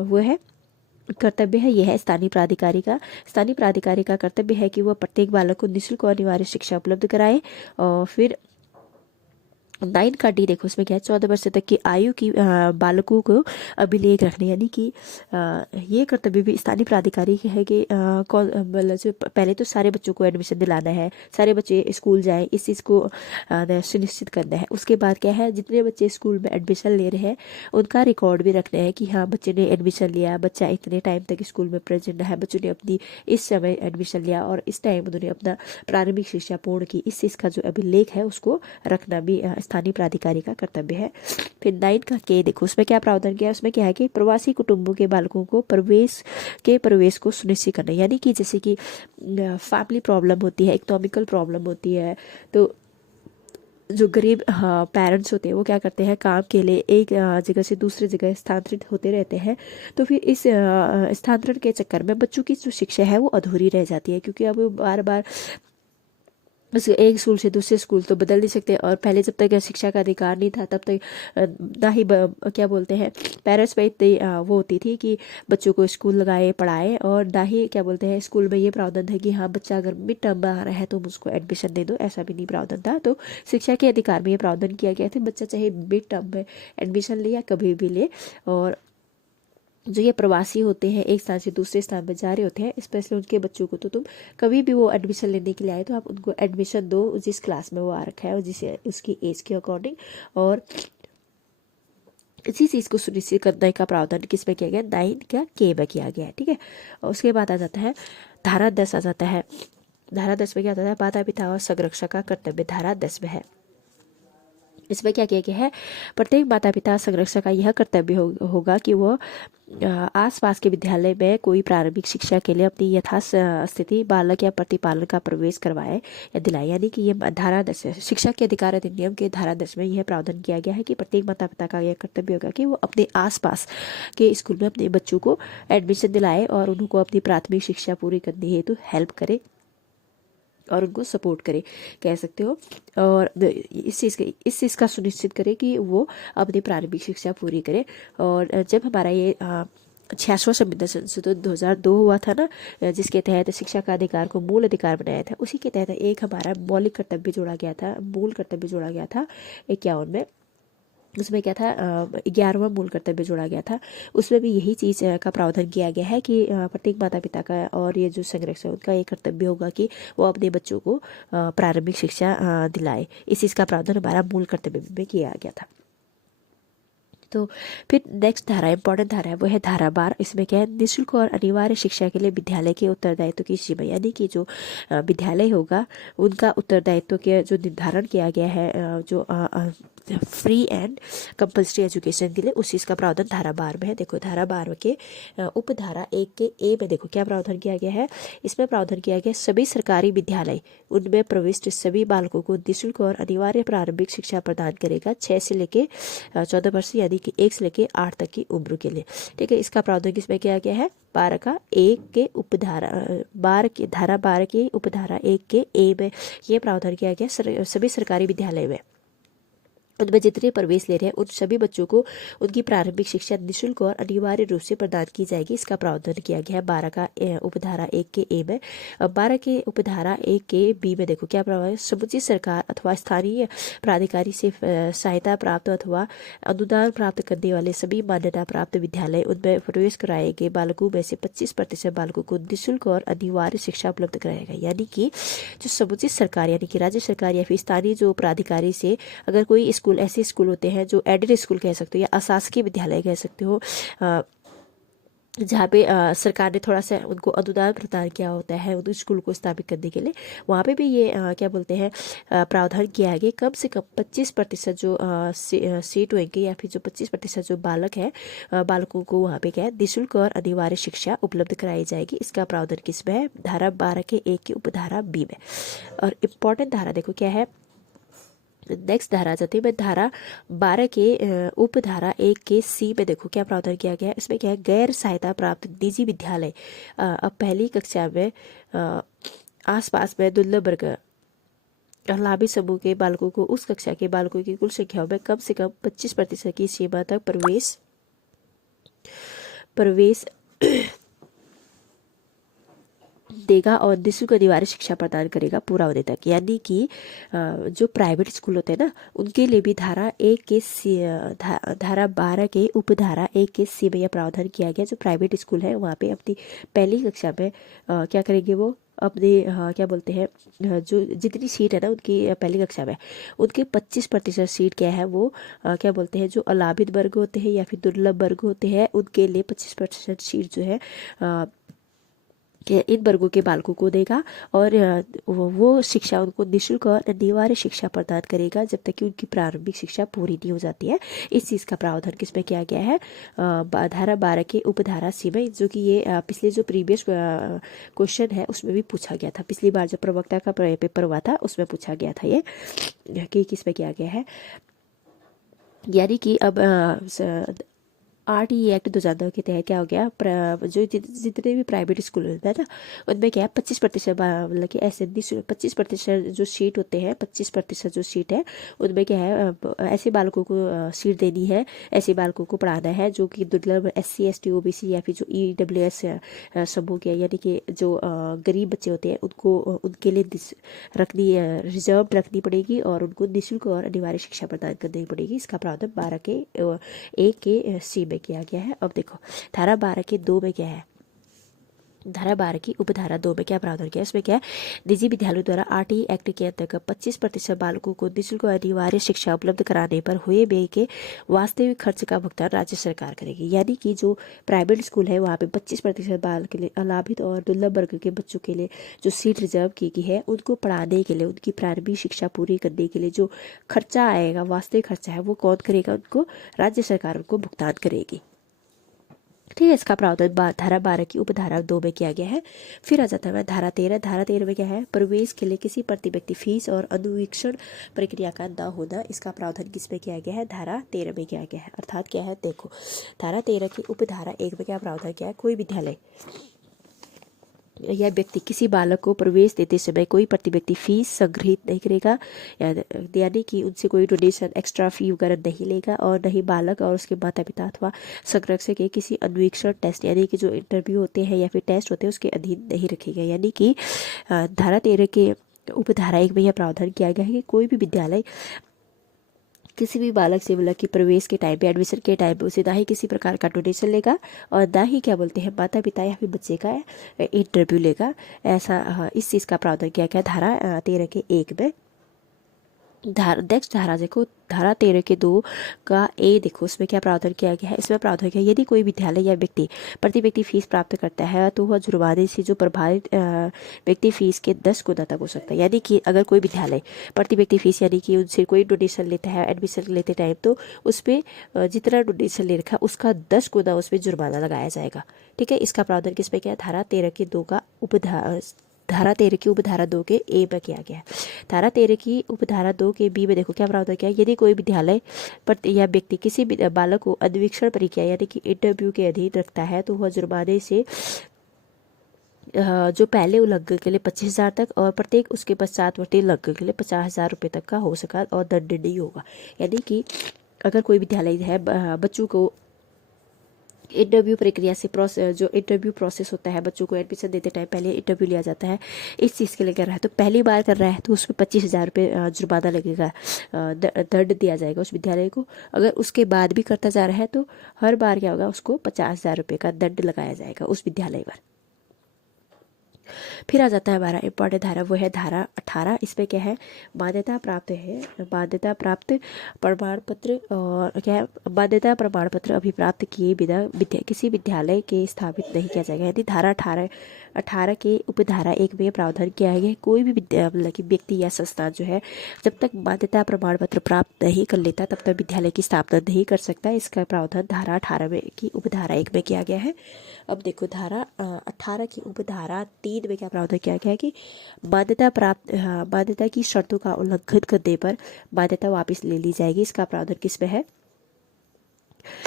वो है कर्तव्य है, यह है स्थानीय प्राधिकारी का। स्थानीय प्राधिकारी का कर्तव्य है कि वह प्रत्येक बालक को निःशुल्क और अनिवार्य शिक्षा उपलब्ध कराए। और फिर 9 का डी देखो, उसमें क्या है, 14 वर्ष तक की आयु की बालकों को अभिलेख रखने, यानी कि ये कर्तव्य भी स्थानीय प्राधिकारी की है कि कौन मतलब जो पहले तो सारे बच्चों को एडमिशन दिलाना है, सारे बच्चे स्कूल जाएं, इस चीज़ को सुनिश्चित करना है। उसके बाद क्या है, जितने बच्चे स्कूल में एडमिशन ले रहे हैं उनका रिकॉर्ड भी रखना है कि हाँ बच्चे ने एडमिशन लिया, बच्चा इतने टाइम तक स्कूल में प्रेजेंट है, बच्चों ने अपनी इस समय एडमिशन लिया और इस टाइम उन्होंने अपना प्रारंभिक शिक्षा पूर्ण की, इस चीज़ का जो अभिलेख है उसको रखना भी स्थानीय प्राधिकारी का कर्तव्य है। फिर 9 का के देखो, उसमें क्या प्रावधान किया है, उसमें क्या है कि प्रवासी कुटुंबों के बालकों को प्रवेश को सुनिश्चित करना, यानी कि जैसे कि फैमिली प्रॉब्लम होती है, इकोनॉमिकल प्रॉब्लम होती है, तो जो गरीब पेरेंट्स होते हैं वो क्या करते हैं, काम के लिए एक जगह से दूसरी जगह स्थानांतरित होते रहते हैं। तो फिर इस स्थानांतरण के चक्कर में बच्चों की जो शिक्षा है वो अधूरी रह जाती है, क्योंकि अब बार बार बस एक स्कूल से दूसरे स्कूल तो बदल नहीं सकते। और पहले जब तक शिक्षा का अधिकार नहीं था तब तक ना ही क्या बोलते हैं पेरेंट्स पे इतनी वो होती थी कि बच्चों को स्कूल लगाए पढ़ाए, और ना ही क्या बोलते हैं स्कूल में ये प्रावधान था कि हाँ बच्चा अगर मिड टर्म में आ रहा है तो उसको एडमिशन दे दो, ऐसा भी नहीं प्रावधान था। तो शिक्षा के अधिकार में ये प्रावधान किया गया था, बच्चा चाहे मिड टर्म में एडमिशन ले या कभी भी ले। और जो ये प्रवासी होते हैं एक स्थान से दूसरे स्थान पर जा रहे होते हैं, स्पेशली उनके बच्चों को तो तुम कभी भी वो एडमिशन लेने के लिए आए तो आप उनको एडमिशन दो जिस क्लास में वो आ रखा है और जिसे उसकी एज के अकॉर्डिंग। और इसी चीज़ को सुनिश्चित करने का प्रावधान किस में किया गया, 9 का के में किया गया है। ठीक है, और उसके बाद आ जाता है धारा 10 आ जाता है। धारा 10 में क्या आता है, माता पिता और संरक्षक का कर्तव्य धारा 10 में है। इसमें क्या किया गया है, प्रत्येक माता पिता संरक्षक का यह कर्तव्य होगा कि वो आसपास के विद्यालय में कोई प्रारंभिक शिक्षा के लिए अपनी यथास्थिति बालक या प्रतिपालन का प्रवेश करवाए या दिलाए। यानी कि ये धारा 10 शिक्षा के अधिकार अधिनियम के धारा 10 में यह प्रावधान किया गया है कि प्रत्येक माता पिता का यह कर्तव्य होगा कि वो अपने आसपास के स्कूल में अपने बच्चों को एडमिशन दिलाए और उनको अपनी प्राथमिक शिक्षा पूरी करने हेतु हेल्प करे और उनको सपोर्ट करे, कह सकते हो। और इस चीज़ का सुनिश्चित करे कि वो अपनी प्रारंभिक शिक्षा पूरी करे। और जब हमारा ये 66वां संविधान संशोधन 2002 हुआ था ना, जिसके तहत शिक्षा का अधिकार को मूल अधिकार बनाया था, उसी के तहत एक हमारा मौलिक कर्तव्य जोड़ा गया था, मूल कर्तव्य जोड़ा गया था 51 में। उसमें क्या था, 11वां मूल कर्तव्य जोड़ा गया था। उसमें भी यही चीज़ का प्रावधान किया गया है कि प्रत्येक माता पिता का और ये जो संरक्षक उनका ये कर्तव्य होगा कि वो अपने बच्चों को प्रारंभिक शिक्षा दिलाए। इस चीज़ का प्रावधान हमारा मूल कर्तव्य में किया गया था। तो फिर नेक्स्ट धारा इंपॉर्टेंट धारा है वो है धारा 12। इसमें क्या है, निःशुल्क और अनिवार्य शिक्षा के लिए विद्यालय के उत्तरदायित्व की सीमा, यानी कि जो विद्यालय होगा उनका उत्तरदायित्व के जो निर्धारण किया गया है जो फ्री एंड कंपल्सरी एजुकेशन के लिए, उस चीज़ का प्रावधान धारा 12 में है। देखो धारा 12 के उपधारा 1 के ए में देखो क्या प्रावधान किया गया है। इसमें प्रावधान किया गया सभी सरकारी विद्यालय उनमें प्रविष्ट सभी बालकों को निःशुल्क और अनिवार्य प्रारंभिक शिक्षा प्रदान करेगा 6 से लेकर 14 वर्ष, यानी की 1 से लेके 8 तक की उम्र के लिए। ठीक है, इसका प्रावधान किसमें किया गया है? 12 का 1 के उपधारा 12 के धारा 12 की उपधारा 1 के ए में ये प्रावधान किया गया सभी सरकारी विद्यालय में उनमें जितने प्रवेश ले रहे हैं उन सभी बच्चों को उनकी प्रारंभिक शिक्षा निःशुल्क और अनिवार्य रूप से प्रदान की जाएगी। इसका प्रावधान किया गया है 12 का उपधारा 1 के ए में। 12 के उपधारा 1 के बी में देखो क्या प्रावधान है? समुचित सरकार अथवा स्थानीय प्राधिकारी से सहायता प्राप्त अथवा अनुदान प्राप्त करने वाले सभी मान्यता प्राप्त विद्यालय उनमें प्रवेश कराए गए बालकों में से 25% बालकों को निःशुल्क और अनिवार्य शिक्षा उपलब्ध कराएगा। यानी कि जो समुचित सरकार यानी कि राज्य सरकार या फिर स्थानीय जो प्राधिकारी से अगर कोई स्कूल ऐसे स्कूल होते हैं जो एडेड स्कूल कह सकते हो या अशासकीय विद्यालय कह सकते हो जहाँ पे सरकार ने थोड़ा सा उनको अनुदान प्रदान किया होता है उन स्कूल को स्थापित करने के लिए, वहाँ पे भी ये क्या बोलते हैं प्रावधान किया है कि कम से कम 25% जो सीट होंगे या फिर जो 25% जो बालक है बालकों को वहाँ पे क्या है निःशुल्क और अनिवार्य शिक्षा उपलब्ध कराई जाएगी। इसका प्रावधान किसमें है? धारा 12 के 1 की उपधारा बी में। और इम्पोर्टेंट धारा देखो क्या है? नेक्स्ट धारा जाती है मैं धारा 12 के उपधारा 1 के सी में देखो क्या प्रावधान किया गया है। इसमें क्या है? गैर सहायता प्राप्त निजी विद्यालय अब पहली कक्षा में आसपास में दुर्लभ वर्ग और लाभी समूह के बालकों को उस कक्षा के बालकों की कुल संख्या में कम से कम 25% की सीमा तक प्रवेश देगा और निःशुल्क अनिवार्य शिक्षा प्रदान करेगा पूरा होने तक। यानी कि जो प्राइवेट स्कूल होते हैं ना उनके लिए भी धारा 1 के सी धारा 12 के उपधारा 1 के सी में यह प्रावधान किया गया। जो प्राइवेट स्कूल है वहाँ पे अपनी पहली कक्षा में क्या करेंगे? वो अपने क्या बोलते हैं जो जितनी सीट है ना उनकी पहली कक्षा में उनके 25% सीट क्या है वो क्या बोलते हैं जो अलाभित वर्ग होते हैं या फिर दुर्लभ वर्ग होते हैं उनके लिए 25% सीट जो है इन वर्गों के बालकों को देगा और वो शिक्षा उनको निःशुल्क और अनिवार्य शिक्षा प्रदान करेगा जब तक कि उनकी प्रारंभिक शिक्षा पूरी नहीं हो जाती है। इस चीज़ का प्रावधान किसमें किया गया है? धारा 12 के उपधारा सी में, जो कि ये पिछले जो प्रीवियस क्वेश्चन है उसमें भी पूछा गया था। पिछली बार जब प्रवक्ता का पेपर हुआ था उसमें पूछा गया था ये कि किसमें किया गया है। यानी कि अब RTE एक्ट 2009 के तहत क्या हो गया? जो जितने भी प्राइवेट स्कूल होते हैं ना उनमें क्या है 25% मतलब कि ऐसे 25% जो सीट होते हैं 25% जो सीट है उनमें क्या है ऐसे बालकों को सीट देनी है, ऐसे बालकों को पढ़ाना है जो कि दुर्लभ SC ST OBC या फिर जो EWS समूह के यानी कि जो गरीब बच्चे होते हैं उनको उनके लिए रखनी रिजर्व रखनी पड़ेगी और उनको निःशुल्क और अनिवार्य शिक्षा प्रदान करनी पड़ेगी। इसका प्रावधान 12 के 1 के सी में किया गया है। अब देखो धारा 12 के 2 में क्या है? धारा 12 की उपधारा 2 में क्या प्रावधान किया? इसमें क्या है? निजी विद्यालयों द्वारा RTE एक्ट के अंतर्गत 25% बालकों को निःशुल्क अनिवार्य शिक्षा उपलब्ध कराने पर हुए व्यय के वास्तविक खर्च का भुगतान राज्य सरकार करेगी। यानी कि जो प्राइवेट स्कूल है वहाँ पे 25% बाल के लिए अलाभित और दुर्लभ वर्ग के बच्चों के लिए जो सीट रिजर्व की गई है उनको पढ़ाने के लिए उनकी प्रारंभिक शिक्षा पूरी करने के लिए जो खर्चा आएगा वास्तविक खर्चा है वो कौन करेगा? उनको राज्य सरकार उनको भुगतान करेगी। ठीक है, इसका प्रावधान धारा 12 की उपधारा 2 में किया गया है। फिर आ जाता है धारा 13। धारा 13 में क्या है? प्रवेश के लिए किसी प्रति व्यक्ति फीस और अनुवीक्षण प्रक्रिया का न होना। इसका प्रावधान किस में किया गया है? धारा 13 में किया गया है। अर्थात क्या है? देखो धारा 13 की उपधारा 1 में क्या प्रावधान किया है? कोई विद्यालय या व्यक्ति किसी बालक को प्रवेश देते समय कोई प्रति व्यक्ति फीस संग्रहित नहीं करेगा, यानी कि उनसे कोई डोनेशन एक्स्ट्रा फी वगैरह नहीं लेगा और नहीं बालक और उसके माता पिता अथवा संरक्षक के किसी अन्वेषण टेस्ट यानी कि जो इंटरव्यू होते हैं या फिर टेस्ट होते हैं उसके अधीन नहीं रखेगा। यानी कि धारा 13 के उपधारा 1 में यह प्रावधान किया गया है कि कोई भी विद्यालय किसी भी बालक से मतलब कि प्रवेश के टाइम पे एडमिशन के टाइम पे उसे ना ही किसी प्रकार का डोनेशन लेगा और ना ही क्या बोलते हैं माता पिता या फिर बच्चे का इंटरव्यू लेगा। ऐसा इस चीज़ का प्रावधान किया गया धारा 13 के 1 में। नेक्स्ट धारा देखो धारा 13 के 2 का ए देखो उसमें क्या प्रावधान किया गया है? इसमें प्रावधान किया यदि कोई विद्यालय या व्यक्ति प्रति व्यक्ति फीस प्राप्त करता है तो वह जुर्माने से जो प्रभावित व्यक्ति फीस के 10 गुना तक हो सकता है। यानी कि अगर कोई विद्यालय प्रति व्यक्ति फीस यानी कि उनसे कोई डोनेशन लेता है एडमिशन लेते टाइम तो उस पर जितना डोनेशन ले रखा उसका 10 गुना उस पर जुर्माना लगाया जाएगा। ठीक है, इसका प्रावधान किसमें क्या है? धारा 13 के 2 का धारा 13 की उपधारा 2 के ए में किया गया है। धारा 13 की उपधारा 2 के बी में देखो क्या प्रावधान किया है। यदि कोई विद्यालय पर या व्यक्ति किसी बालक को अन्वीक्षण प्रक्रिया यानी कि इंटरव्यू के अधीन रखता है तो वह जुर्माने से जो पहले उल्लंघन के लिए 25,000 तक और प्रत्येक उसके पश्चातवर्ती उल्लंघन के लिए 50,000 रुपये तक का हो सका और दंडनीय होगा। यानी कि अगर कोई विद्यालय है बच्चों को इंटरव्यू प्रक्रिया से जो इंटरव्यू प्रोसेस होता है, बच्चों को एडमिशन देते टाइम पहले इंटरव्यू लिया जाता है, इस चीज़ के लिए कर रहा है तो पहली बार कर रहा है तो उसमें 25,000 रुपये जुर्माना लगेगा, दंड दिया जाएगा उस विद्यालय को। अगर उसके बाद भी करता जा रहा है तो हर बार क्या होगा, उसको 50,000 रुपये का दंड लगाया जाएगा उस विद्यालय पर। फिर आ जाता है हमारा इम्पॉर्टेंट धारा, वो है धारा 18। इसमें क्या है, मान्यता प्राप्त है, मान्यता प्राप्त प्रमाण पत्र और क्या है, मान्यता प्रमाण पत्र अभी प्राप्त किए बिना किसी विद्यालय के स्थापित नहीं किया जाएगा। यदि धारा 18 के उपधारा 1 में प्रावधान किया है कोई भी मतलब कि व्यक्ति या संस्थान जो है जब तक मान्यता प्रमाण पत्र प्राप्त नहीं कर लेता तब तक विद्यालय की स्थापना नहीं कर सकता। इसका प्रावधान धारा 18 में की उपधारा 1 में किया गया है। अब देखो धारा 18 की उपधारा 3 में क्या प्रावधान किया गया है कि मान्यता की शर्तों का उल्लंघन करने पर मान्यता वापस ले ली जाएगी। इसका प्रावधान किस में है,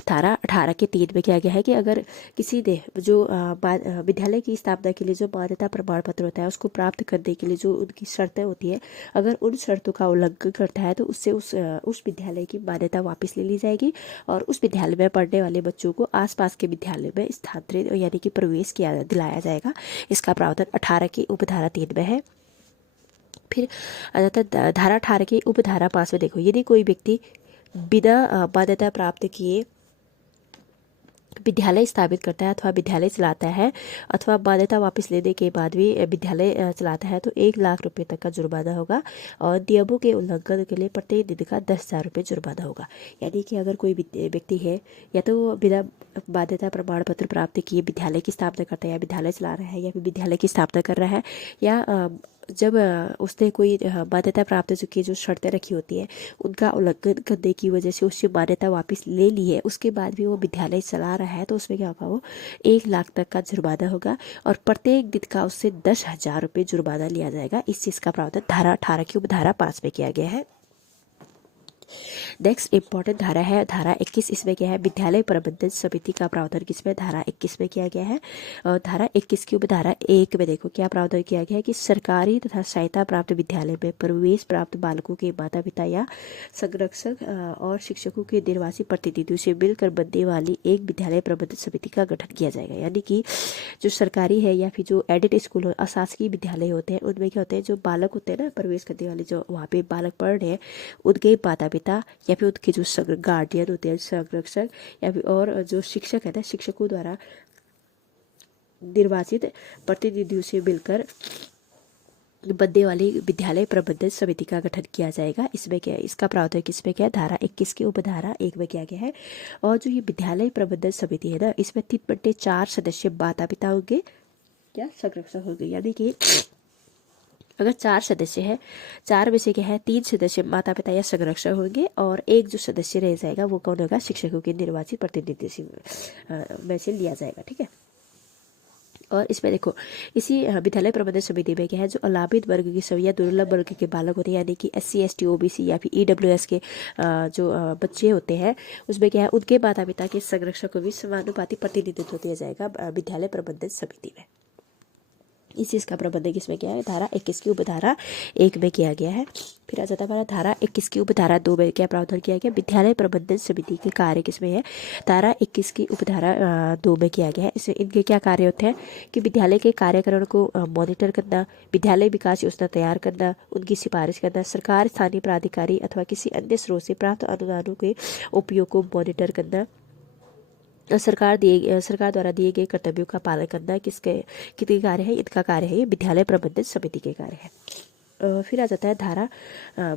धारा 18 के 3 में किया गया है कि अगर किसी ने जो विद्यालय की स्थापना के लिए जो मान्यता प्रमाण पत्र होता है उसको प्राप्त करने के लिए जो उनकी शर्तें होती है, अगर उन शर्तों का उल्लंघन करता है तो उससे उस विद्यालय की मान्यता वापस ले ली जाएगी और उस विद्यालय में पढ़ने वाले बच्चों को आसपास के विद्यालय में स्थानांतरित यानी कि प्रवेश दिलाया जाएगा। इसका प्रावधान 18 की उपधारा 3 में है। फिर धारा 18 की उपधारा 5 में देखो, यदि कोई व्यक्ति बिना मान्यता प्राप्त किए विद्यालय स्थापित करता है अथवा विद्यालय चलाता है अथवा मान्यता वापस लेने के बाद भी विद्यालय चलाता है तो 1 लाख रुपए तक का जुर्माना होगा और नियमों के उल्लंघन के लिए प्रत्येक दिन का 10,000 रुपये जुर्माना होगा। यानी कि अगर कोई व्यक्ति है या तो बिना मान्यता प्रमाण पत्र प्राप्त किए विद्यालय की स्थापना करता है या विद्यालय चला रहा है या फिर विद्यालय की स्थापना कर रहा है या जब उसने कोई मान्यता प्राप्त की जो शर्तें रखी होती है उनका उल्लंघन करने की वजह से उससे मान्यता वापस ले ली है, उसके बाद भी वो विद्यालय चला रहा है तो उसमें क्या होगा, वो 1 लाख तक का जुर्माना होगा और प्रत्येक दिन का उससे 10,000 रुपये जुर्माना लिया जाएगा। इस चीज़ का प्रावधान धारा 18 की उपधारा 5 में किया गया है। नेक्स्ट इंपॉर्टेंट धारा है धारा 21। इसमें क्या है, विद्यालय प्रबंधन समिति का प्रावधान किसमें, धारा 21 में किया गया है। और धारा 21 की उपधारा 1 में देखो क्या प्रावधान किया गया है कि सरकारी तथा सहायता प्राप्त विद्यालय में प्रवेश प्राप्त बालकों के माता पिता या संरक्षक और शिक्षकों के निर्वाचित प्रतिनिधियों से मिलकर बनने वाली एक विद्यालय प्रबंधन समिति का गठन किया जाएगा। यानी कि जो सरकारी है या फिर जो एडेड स्कूल हो, अशासकीय विद्यालय होते हैं, उनमें क्या होते हैं, जो बालक होते हैं ना प्रवेश करने वाले, जो वहाँ पे बालक पढ़ रहे हैं, उनके माता पिता या फिर उनके जो गार्डियन होते हैं, संरक्षक या फिर और जो शिक्षक है ना, शिक्षकों द्वारा निर्वाचित प्रतिनिधियों से मिलकर बनने वाली विद्यालय प्रबंधन समिति का गठन किया जाएगा। इसमें क्या है, इसका प्रावधान किसमें क्या है, धारा 21 की उपधारा 1 में किया गया है। और जो ये विद्यालय प्रबंधन समिति है ना, इसमें 3/4 सदस्य माता पिता होंगे या संरक्षक होंगे। यानी कि अगर 4 सदस्य है, 4 में से क्या है, 3 सदस्य माता पिता या संरक्षक होंगे और एक जो सदस्य रह जाएगा वो कौन होगा, शिक्षकों के निर्वाचित प्रतिनिधि में से लिया जाएगा। ठीक है। और इसमें देखो इसी विद्यालय प्रबंधन समिति में क्या है, जो अलाभित वर्ग के सभी या दुर्लभ वर्ग के बालक होते हैं, यानी कि SC ST OBC या फिर EWS के जो बच्चे होते हैं, उसमें क्या है, उनके माता पिता के संरक्षक को भी समानुपाती प्रतिनिधित्व दिया जाएगा विद्यालय प्रबंधन समिति में। इस चीज़ का प्रबंधन किसमें किया है, धारा 21 की उपधारा 1 में किया गया है। फिर आ जाता है हमारा धारा 21 की उपधारा 2 में क्या प्रावधान किया गया, विद्यालय प्रबंधन समिति के कार्य किसमें है, धारा 21 की उपधारा 2 में किया गया है। इसमें इनके क्या कार्य होते हैं कि विद्यालय के कार्यक्रम को मॉनिटर करना, विद्यालय विकास योजना तैयार करना, उनकी सिफारिश करना, सरकार, स्थानीय प्राधिकारी अथवा किसी अन्य स्रोत से प्राप्त अनुदानों के उपयोग को मॉनिटर करना, सरकार द्वारा दिए गए कर्तव्यों का पालन करना किसके कार्य है, इनका कार्य है, ये विद्यालय प्रबंधन समिति के कार्य है। फिर आ जाता है धारा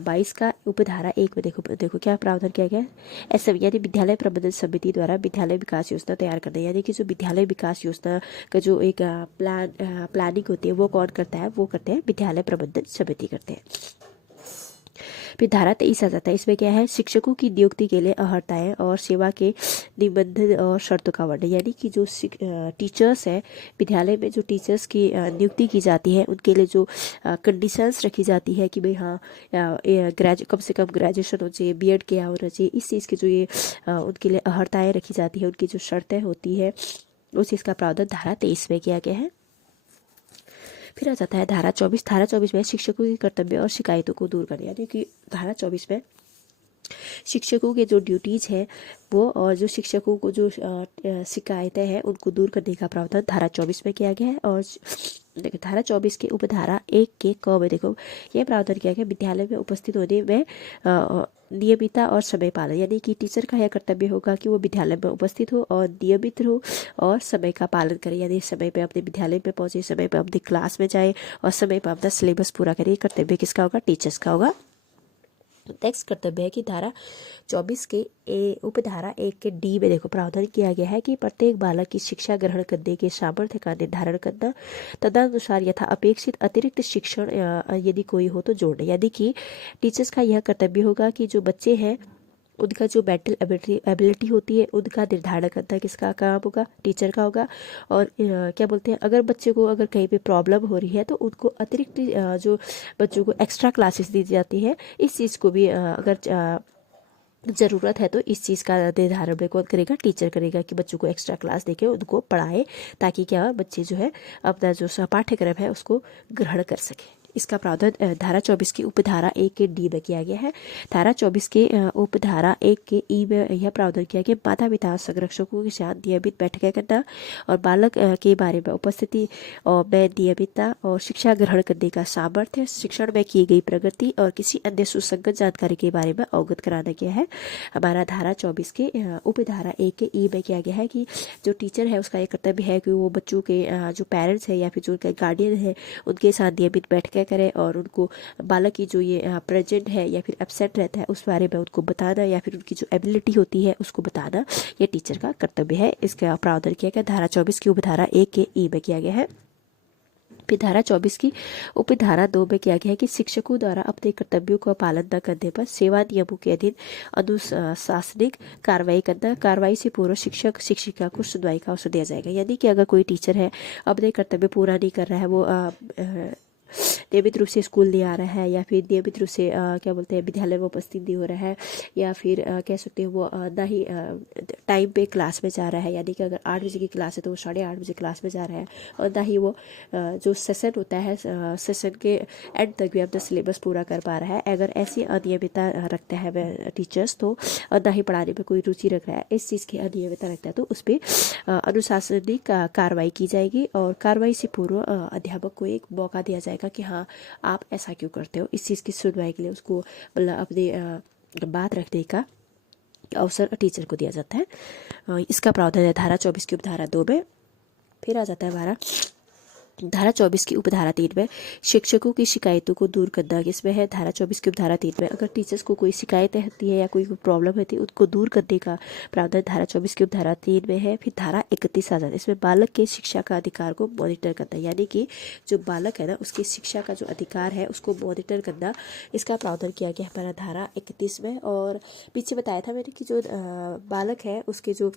22 का उपधारा 1 में देखो क्या प्रावधान किया गया है, ऐसा यानी विद्यालय प्रबंधन समिति द्वारा विद्यालय विकास योजना तैयार करना, यानी कि जो विद्यालय विकास योजना का जो एक प्लानिंग होती है वो कौन करता है, वो करते हैं विद्यालय प्रबंधन समिति करते हैं। फिर धारा 23 आ जाता है। इसमें क्या है, शिक्षकों की नियुक्ति के लिए अर्हताएं और सेवा के निबंधन और शर्तों का वर्णन, यानी कि जो टीचर्स है, विद्यालय में जो टीचर्स की नियुक्ति की जाती है उनके लिए जो कंडीशंस रखी जाती है कि भाई हाँ कम से कम ग्रेजुएशन हो चाहिए, बीएड किया होना चाहिए, इस चीज़ की जो ये उनके लिए अर्हताएं रखी जाती है, उनकी जो शर्तें होती है, उस चीज़ का प्रावधान धारा 23 में किया गया है। फिर आ जाता है धारा 24। धारा 24 में शिक्षकों के कर्तव्य और शिकायतों को दूर करना, यानी कि धारा 24 में शिक्षकों के जो ड्यूटीज है वो और जो शिक्षकों को जो शिकायतें हैं उनको दूर करने का प्रावधान धारा 24 में किया गया है। और देखो धारा 24 के उपधारा 1 के क में देखो ये प्रावधान किया गया, विद्यालय में उपस्थित होने में नियमितता और समय पालन, यानी कि टीचर का यह कर्तव्य होगा कि वो विद्यालय में उपस्थित हो और नियमित हो और समय का पालन करे, यानी समय पे अपने विद्यालय में पहुंचे, समय पे अपनी क्लास में जाए और समय पर अपना सिलेबस पूरा करे। कर्तव्य किसका होगा, टीचर्स का होगा। नेक्स्ट कर्तव्य है कि धारा 24 के उपधारा 1 के डी में देखो प्रावधान किया गया है कि प्रत्येक बालक की शिक्षा ग्रहण करने के सामर्थ्य का निर्धारण करना, तदनुसार यथा अपेक्षित अतिरिक्त शिक्षण यदि कोई हो तो जोड़ना, यानी कि टीचर्स का यह कर्तव्य होगा कि जो बच्चे हैं उनका जो मेंटल एबिलिटी होती है उनका निर्धारण करना किसका काम होगा, टीचर का होगा। और क्या बोलते हैं, अगर बच्चे को अगर कहीं पे प्रॉब्लम हो रही है तो उनको अतिरिक्त जो बच्चों को एक्स्ट्रा क्लासेस दी जाती है, इस चीज़ को भी अगर ज़रूरत है तो इस चीज़ का निर्धारण भी कौन करेगा, टीचर करेगा कि बच्चों को एक्स्ट्रा क्लास देके उनको पढ़ाए, ताकि क्या बच्चे जो है अपना जो पाठ्यक्रम है उसको ग्रहण कर सके। इसका प्रावधान धारा 24 की उपधारा 1 के डी में किया गया है। धारा 24 के उपधारा 1 के ई में यह प्रावधान किया गया, माता पिता संरक्षकों के साथ नियमित बैठकें करना और बालक के बारे में उपस्थिति और में नियमितता और शिक्षा ग्रहण करने का सामर्थ्य, शिक्षण में की गई प्रगति और किसी अन्य सुसंगत जानकारी के बारे में अवगत कराना गया है। हमारा धारा 24 के उपधारा 1 के ई में किया गया है कि जो टीचर है उसका एक कर्तव्य है कि वो बच्चों के जो पेरेंट्स है या फिर जो उनके गार्डियन है उनके साथ नियमित बैठकें करें और उनको बालक की जो ये प्रेजेंट है या फिर एब्सेंट रहता है उस बारे में उनको बताना, या फिर उनकी जो एबिलिटी होती है उसको बताना, ये टीचर का कर्तव्य है। इसका प्रावधान किया गया धारा 24 की उपधारा 1 के ई में किया गया है। फिर धारा 24 की उपधारा 2 में किया गया है कि शिक्षकों द्वारा अपने कर्तव्यों का पालन न करने पर सेवा नियमों के अधीन अनुशासनिक कार्रवाई करना, कार्रवाई से पूर्व शिक्षक शिक्षिका को सुनवाई का अवसर दिया जाएगा, यानी कि अगर कोई टीचर है अपने कर्तव्य पूरा नहीं कर रहा है, वो नियमित रूप से स्कूल नहीं आ रहा है या फिर नियमित रूप से क्या बोलते हैं विद्यालय में उपस्थित नहीं हो रहा है, या फिर कह सकते हैं वो ना ही टाइम पे क्लास में जा रहा है, यानी कि अगर 8 बजे की क्लास है तो वो 8:30 बजे क्लास में जा रहा है, और ना ही वो जो सेशन होता है सेशन के एंड तक भी अपना सिलेबस पूरा कर पा रहा है, अगर ऐसी अनियमितता रखता है टीचर्स तो, और ना ही पढ़ाने में कोई रुचि रख रहा है, इस चीज़ की अनियमितता रखता है तो उस पर अनुशासनिक कार्रवाई की जाएगी और कार्रवाई से पूर्व अध्यापक को एक मौका दिया जाएगा कि हाँ आप ऐसा क्यों करते हो, इस चीज़ की सुनवाई के लिए उसको मतलब अपनी बात रखने का अवसर टीचर को दिया जाता है। इसका प्रावधान है धारा 24 की उपधारा 2 में। फिर आ जाता है हमारा धारा 24 की उपधारा 3 में शिक्षकों की शिकायतों को दूर करना, इसमें है धारा 24 की उपधारा 3 में अगर टीचर्स को कोई शिकायतें होती है या कोई प्रॉब्लम होती है उसको दूर करने का प्रावधान धारा 24 की उपधारा 3 में है। फिर धारा 31 आ जाता है, इसमें बालक के शिक्षा का अधिकार को मॉनिटर करना, यानी कि जो बालक है ना उसकी शिक्षा का जो अधिकार है उसको मॉनिटर करना, इसका प्रावधान किया गया हमारा धारा 31 में। और पीछे बताया था मैंने कि जो बालक है उसके जो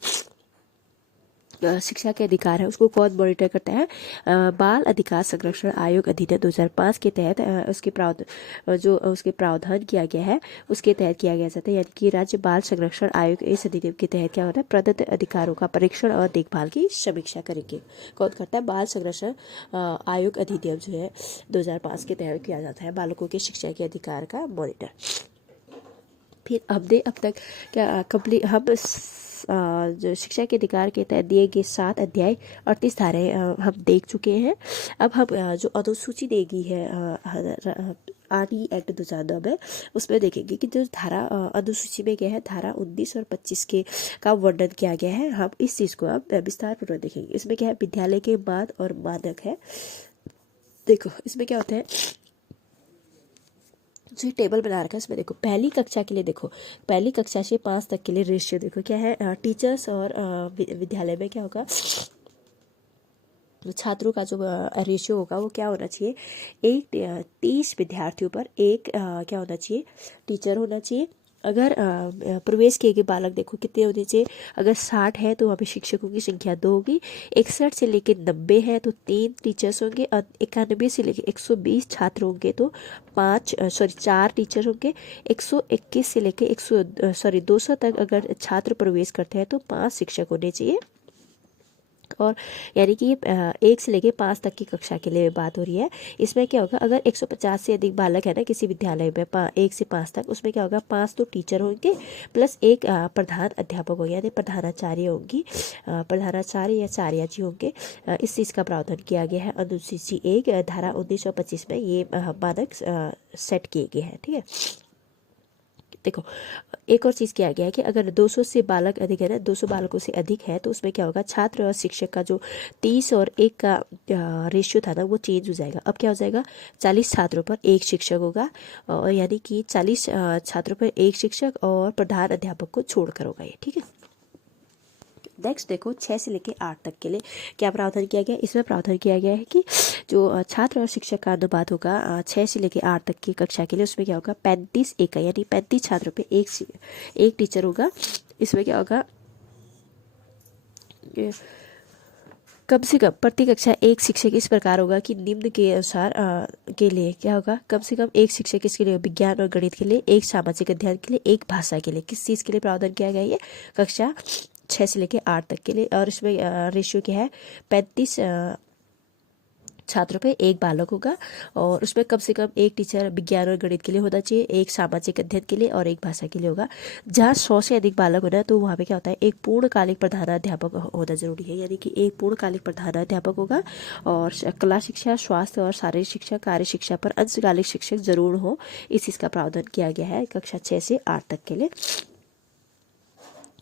शिक्षा के अधिकार है उसको कौन मॉनिटर करता है, बाल अधिकार संरक्षण आयोग अधिनियम 2005 के तहत उसके प्रावधान किया गया है उसके तहत किया गया जाता है, यानी कि राज्य बाल संरक्षण आयोग इस अधिनियम के तहत क्या होता है, प्रदत्त अधिकारों का परीक्षण और देखभाल की समीक्षा करेंगे। कौन करता है, बाल संरक्षण आयोग अधिनियम जो है 2005 के तहत किया जाता है बालकों के शिक्षा के अधिकार का मॉनिटर। फिर हमने अब तक क्या कंप्लीट हम जो शिक्षा के अधिकार के तहत दिए गए 7 अध्याय 38 धाराएं हम देख चुके हैं। अब हम जो अनुसूची देगी है आरटी एक्ट 2009 में उसमें देखेंगे कि जो धारा अनुसूची में क्या है, धारा 19 और 25 के का वर्णन किया गया है। हम इस चीज़ को अब विस्तार पूर्वक देखेंगे। इसमें क्या है, विद्यालय के बाद और मानक है। देखो इसमें क्या होता है, जो टेबल बना रखा है इसमें देखो पहली कक्षा के लिए, देखो पहली कक्षा से 5 तक के लिए रेशियो देखो क्या है, टीचर्स और विद्यालय में क्या होगा तो छात्रों का जो रेशियो होगा वो क्या होना चाहिए, 30 विद्यार्थियों पर एक क्या होना चाहिए, टीचर होना चाहिए। अगर प्रवेश किए गए बालक देखो कितने होने चाहिए, अगर 60 है तो वहाँ पे शिक्षकों की संख्या 2 होगी, 61 से लेकर 90 है तो 3 टीचर्स होंगे, और 91 से लेकर 120 छात्र होंगे तो 4 टीचर होंगे, 121 से लेकर 200 तक अगर छात्र प्रवेश करते हैं तो 5 शिक्षक होने चाहिए। और यानी कि 1 से लेके 5 तक की कक्षा के लिए बात हो रही है। इसमें क्या होगा, अगर 150 से अधिक बालक है ना किसी विद्यालय में 1 से 5 तक, उसमें क्या होगा, 5 तो टीचर होंगे प्लस एक प्रधान अध्यापक होगा, यानी प्रधानाचार्य होंगी, प्रधानाचार्य या चार्य जी होंगे। इस चीज़ का प्रावधान किया गया है अनुसूची 1 धारा 1925 में, ये मानक सेट किए गए हैं। ठीक है, देखो एक और चीज़ किया गया है कि अगर 200 से बालक अधिक है ना, 200 बालकों से अधिक है तो उसमें क्या होगा, छात्र और शिक्षक का जो 30 और 1 का रेशियो था ना वो चेंज हो जाएगा। अब क्या हो जाएगा, 40 छात्रों पर एक शिक्षक होगा, और यानी कि 40 छात्रों पर एक शिक्षक और प्रधान अध्यापक को छोड़कर होगा ये। ठीक है, नेक्स्ट देखो 6 से लेकर 8 तक के लिए क्या प्रावधान किया गया है। इसमें प्रावधान किया गया है कि जो छात्र और शिक्षक का अनुपात होगा 6 से लेकर 8 तक की कक्षा के लिए, उसमें क्या होगा, 35 इकाई यानी 35 छात्रों पे एक टीचर होगा। इसमें क्या होगा, कम से कम प्रति कक्षा एक शिक्षक इस प्रकार होगा कि निम्न के अनुसार के लिए क्या होगा, कम से कम एक शिक्षक इसके लिए विज्ञान और गणित के लिए, एक सामाजिक अध्ययन के लिए, एक भाषा के लिए। किस चीज़ के लिए प्रावधान किया गया है, ये कक्षा 6 से लेकर 8 तक के लिए। और इसमें रेशियो क्या है, 35 छात्रों पे एक बालक होगा, और उसमें कम से कम एक टीचर विज्ञान और गणित के लिए होना चाहिए, एक सामाजिक अध्ययन के लिए और एक भाषा के लिए होगा। जहाँ 100 से अधिक बालक होना है तो वहाँ पे क्या होता है, एक पूर्णकालिक प्रधानाध्यापक होना जरूरी है, यानी कि एक पूर्णकालिक प्रधानाध्यापक होगा। और कला शिक्षा, स्वास्थ्य और शारीरिक शिक्षा, कार्य शिक्षा पर अंशकालिक शिक्षक जरूर हो। इस चीज़ का प्रावधान किया गया है कक्षा 6 से 8 तक के लिए।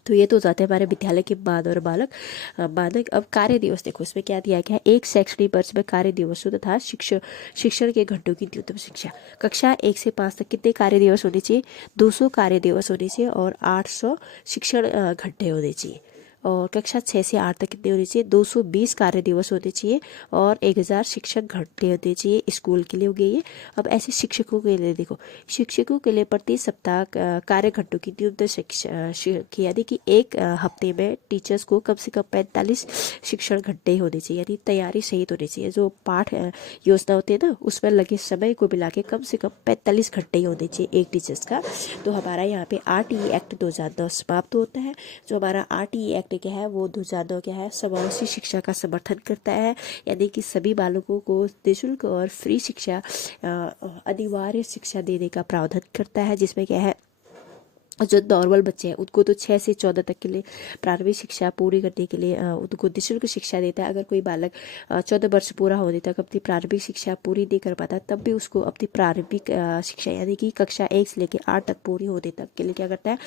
तो ये तो हो जाते हैं हमारे विद्यालय के बाद और बालक। अब कार्य दिवस देखो, इसमें क्या दिया गया है, एक शैक्षणिक वर्ष में कार्य दिवसों तथा शिक्षण के घंटों की न्यूनतम शिक्षा। कक्षा 1 से 5 तक कितने कार्य दिवस होने चाहिए, 200 कार्य दिवस होने चाहिए और 800 शिक्षण घंटे होने चाहिए। और कक्षा 6 से 8 तक कितने होने चाहिए, 220 कार्य दिवस होने चाहिए और 1000 शिक्षक घंटे होने चाहिए। स्कूल के लिए हो गई ये। अब ऐसे शिक्षकों के लिए देखो, शिक्षकों के लिए प्रति सप्ताह कार्य घंटों की न्यूनतम शिक्षा, यानी कि एक हफ्ते में टीचर्स को कम से कम 45 शिक्षण घंटे होने चाहिए, यानी तैयारी सहित होनी चाहिए। जो पाठ योजना होती है ना उसमें लगे समय को मिला के कम से कम 45 घंटे ही होने चाहिए एक टीचर्स का। तो हमारा यहाँ पे RTE एक्ट 2009 समाप्त होता है। जो हमारा RTE एक्ट क्या है, वो 2009 क्या है, समावेशी शिक्षा का समर्थन करता है, यानी कि सभी बालकों को निःशुल्क और फ्री शिक्षा, अनिवार्य शिक्षा देने का प्रावधान करता है। जिसमें क्या है, जो नॉर्मल बच्चे हैं उनको तो 6 से 14 तक के लिए प्रारंभिक शिक्षा पूरी करने के लिए उनको निःशुल्क शिक्षा देता है। अगर कोई बालक 14 वर्ष पूरा होने तक अपनी प्रारंभिक शिक्षा पूरी नहीं कर पाता तब भी उसको अपनी प्रारंभिक शिक्षा यानी कि कक्षा 1 से लेकर 8 तक पूरी होने तक के लिए क्या करता है,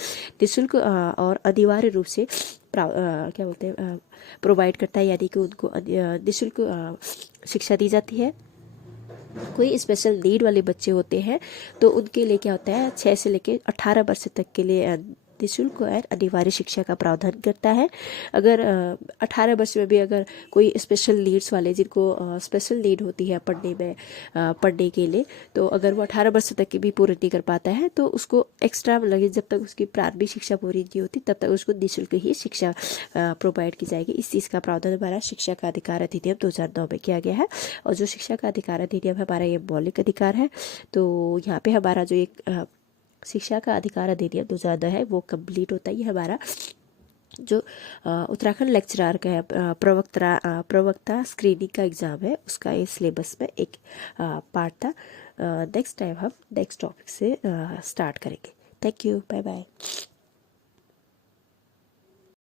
निःशुल्क और अनिवार्य रूप से क्या बोलते हैं, प्रोवाइड करता है, यानी कि उनको निःशुल्क शिक्षा दी जाती है। कोई स्पेशल नीड वाले बच्चे होते हैं तो उनके लिए क्या होता है, 6 से लेकर 18 वर्ष तक के लिए निःशुल्क और अनिवार्य शिक्षा का प्रावधान करता है। अगर 18 वर्ष में भी अगर कोई स्पेशल नीड्स वाले जिनको स्पेशल नीड होती है पढ़ने के लिए, तो अगर वो 18 वर्ष तक की भी पूरी नहीं कर पाता है तो उसको एक्स्ट्रा लगे, जब तक उसकी प्रारंभिक शिक्षा पूरी नहीं होती तब तक उसको निःशुल्क ही शिक्षा प्रोवाइड की जाएगी। इस चीज़ का प्रावधान हमारा शिक्षा का अधिकार अधिनियम 2009 में किया गया है। और जो शिक्षा का अधिकार अधिनियम हमारा ये मौलिक अधिकार है। तो यहाँ पे हमारा जो एक शिक्षा का अधिकार अधिनियम 2009 है वो कंप्लीट होता है। ये हमारा जो उत्तराखंड लेक्चरार का है प्रवक्ता स्क्रीनिंग का एग्ज़ाम है, उसका ये सिलेबस में एक पार्ट था। नेक्स्ट टाइम हम नेक्स्ट टॉपिक से स्टार्ट करेंगे। Thank you, bye bye.